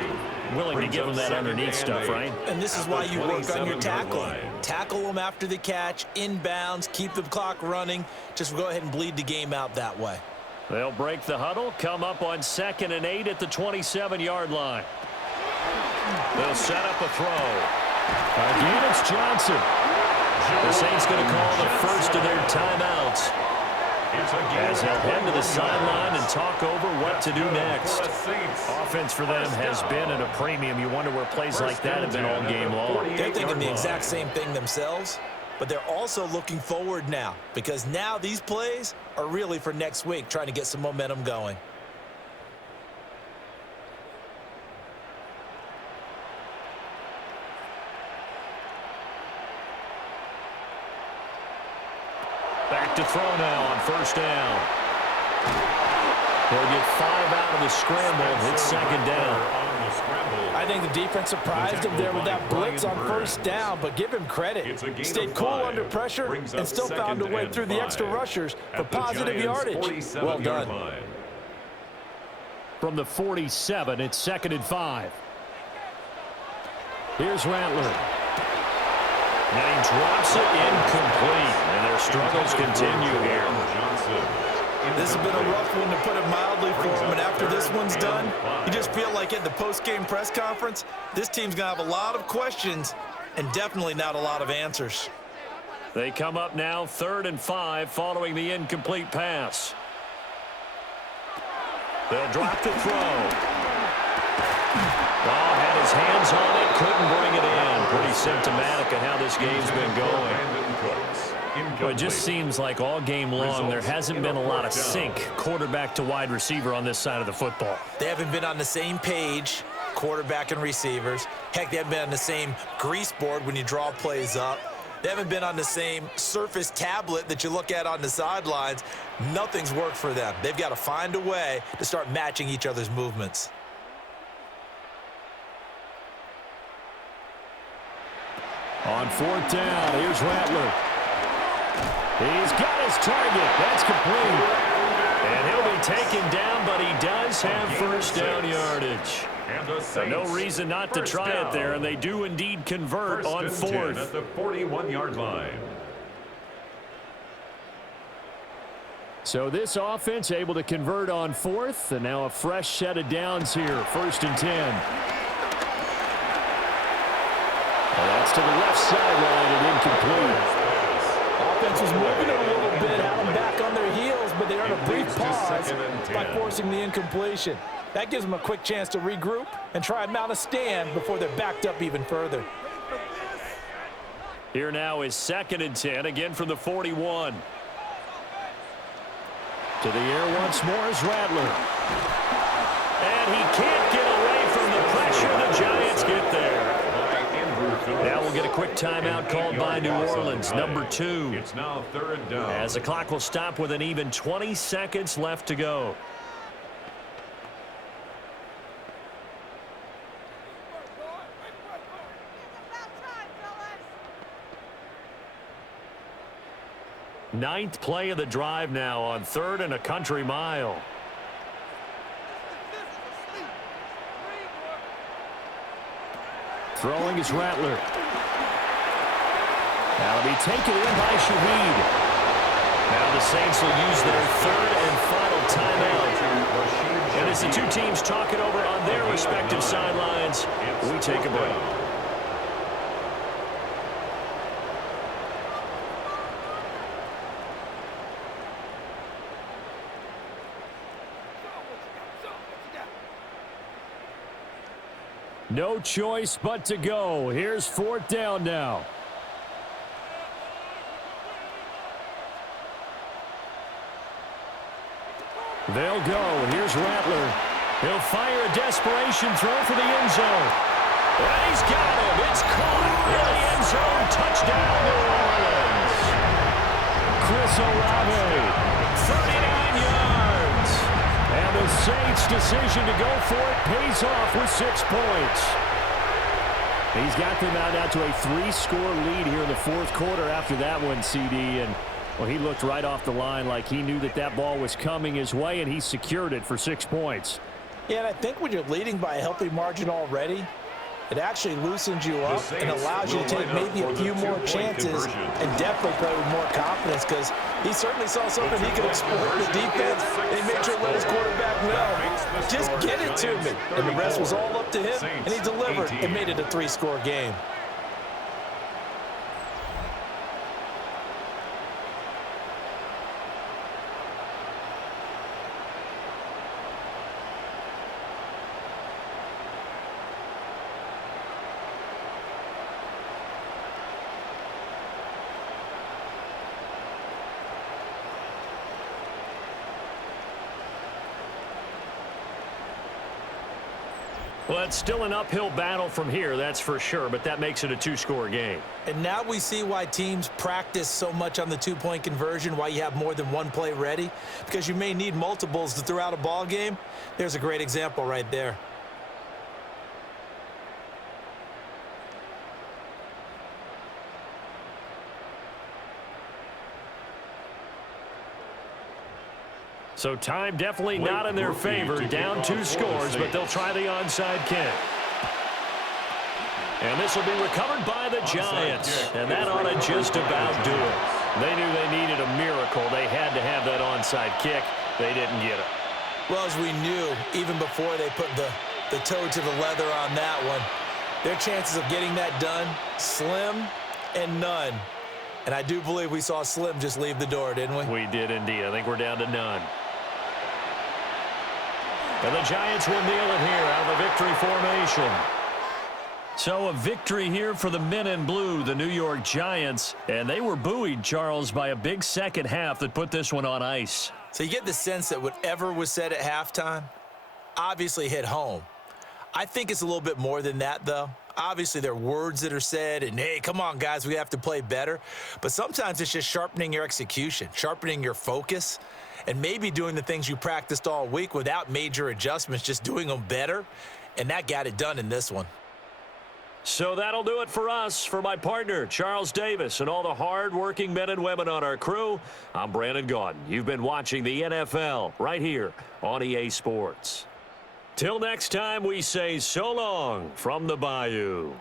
Willing to give him that underneath stuff, right? And this is why you work on your tackling. Tackle them after the catch, inbounds, keep the clock running. Just go ahead and bleed the game out that way. They'll break the huddle, come up on 2nd and 8 at the 27-yard line. They'll set up a throw. Again, it's Johnson. The Saints going to call the first of their timeouts as they'll head to the sideline and talk over what to do next. Offense for them has been at a premium. You wonder where plays like that have been all game long. They're thinking the exact same thing themselves, but they're also looking forward now because now these plays are really for next week, trying to get some momentum going. Back to throw now on 1st down. They'll get 5 out of the scramble. It's 2nd down. I think the defense surprised him there with that blitz on 1st down, but give him credit. Stayed cool under pressure and still found a way through the extra rushers for positive yardage. Well done. From the 47, it's 2nd and 5. Here's Rattler. And he drops it incomplete. And their struggles continue here. This has been a rough one, to put it mildly, for him. And after this one's done, you just feel like at the post-game press conference, this team's going to have a lot of questions and definitely not a lot of answers. They come up now 3rd and 5 following the incomplete pass. They'll drop the throw. Oh, had his hands on it, couldn't bring it in. Pretty symptomatic of how this game's been going. Well, it just seems like all game long there hasn't been a lot of sync quarterback to wide receiver on this side of the football. They haven't been on the same page, quarterback and receivers. Heck, they haven't been on the same grease board when you draw plays up. They haven't been on the same surface tablet that you look at on the sidelines. Nothing's worked for them. They've got to find a way to start matching each other's movements. On 4th down, here's Rattler. He's got his target. That's complete. And he'll be taken down, but he does have 1st down yardage. So no reason not to try it there, and they do indeed convert on 4th. At the 41-yard line. So this offense able to convert on 4th, and now a fresh set of downs here, 1st and 10. And that's to the left sideline and incomplete. Offense was moving it a little bit, had them back on their heels, but they earned a brief pause by forcing the incompletion. That gives them a quick chance to regroup and try and mount a stand before they're backed up even further. Here now is 2nd and 10, again from the 41. To the air once more is Rattler. And he can't get away from the pressure. The Giants get there. Now we'll get a quick timeout called by New Orleans, number 2. It's now 3rd down. As the clock will stop with an even 20 seconds left to go. Ninth play of the drive now on 3rd and a country mile. Throwing is Rattler. That'll be taken in by Shaheed. Now the Saints will use their 3rd and final timeout. And as the two teams talk it over on their respective sidelines, we take a break. No choice but to go. Here's 4th down now. They'll go. Here's Rattler. He'll fire a desperation throw for the end zone. And he's got him. It's caught in the end zone. Touchdown, New Orleans. Chris Olave, 39 yards. And the Saints' decision to go for it pays off with 6 points. He's got them out to a 3-score lead here in the 4th quarter after that one, CD. And, well, he looked right off the line like he knew that that ball was coming his way, and he secured it for 6 points. Yeah, and I think when you're leading by a healthy margin already, it actually loosens you up and allows you to take maybe a few more chances and definitely play with more confidence, because he certainly saw something he could exploit in the defense, and he made sure to let his quarterback know, just get it to me. And the rest was all up to him, and he delivered and made it a 3-score game. Well, it's still an uphill battle from here, that's for sure, but that makes it a 2-score game. And now we see why teams practice so much on the 2-point conversion, why you have more than one play ready, because you may need multiples to throw out a ball game. There's a great example right there. So time definitely not in their favor. Down 2 scores, but they'll try the onside kick. And this will be recovered by the Giants. And that ought to just about do it. They knew they needed a miracle. They had to have that onside kick. They didn't get it. Well, as we knew, even before they put the toe to the leather on that one, their chances of getting that done, slim and none. And I do believe we saw Slim just leave the door, didn't we? We did indeed. I think we're down to none. And the Giants will kneel it here out of the victory formation. So a victory here for the men in blue, the New York Giants. And they were buoyed, Charles, by a big second half that put this one on ice. So you get the sense that whatever was said at halftime obviously hit home. I think it's a little bit more than that, though. Obviously, there are words that are said, and, hey, come on, guys, we have to play better. But sometimes it's just sharpening your execution, sharpening your focus, and maybe doing the things you practiced all week without major adjustments, just doing them better. And that got it done in this one. So that'll do it for us. For my partner, Charles Davis, and all the hard-working men and women on our crew, I'm Brandon Gaudin. You've been watching the NFL right here on EA Sports. Till next time, we say so long from the Bayou.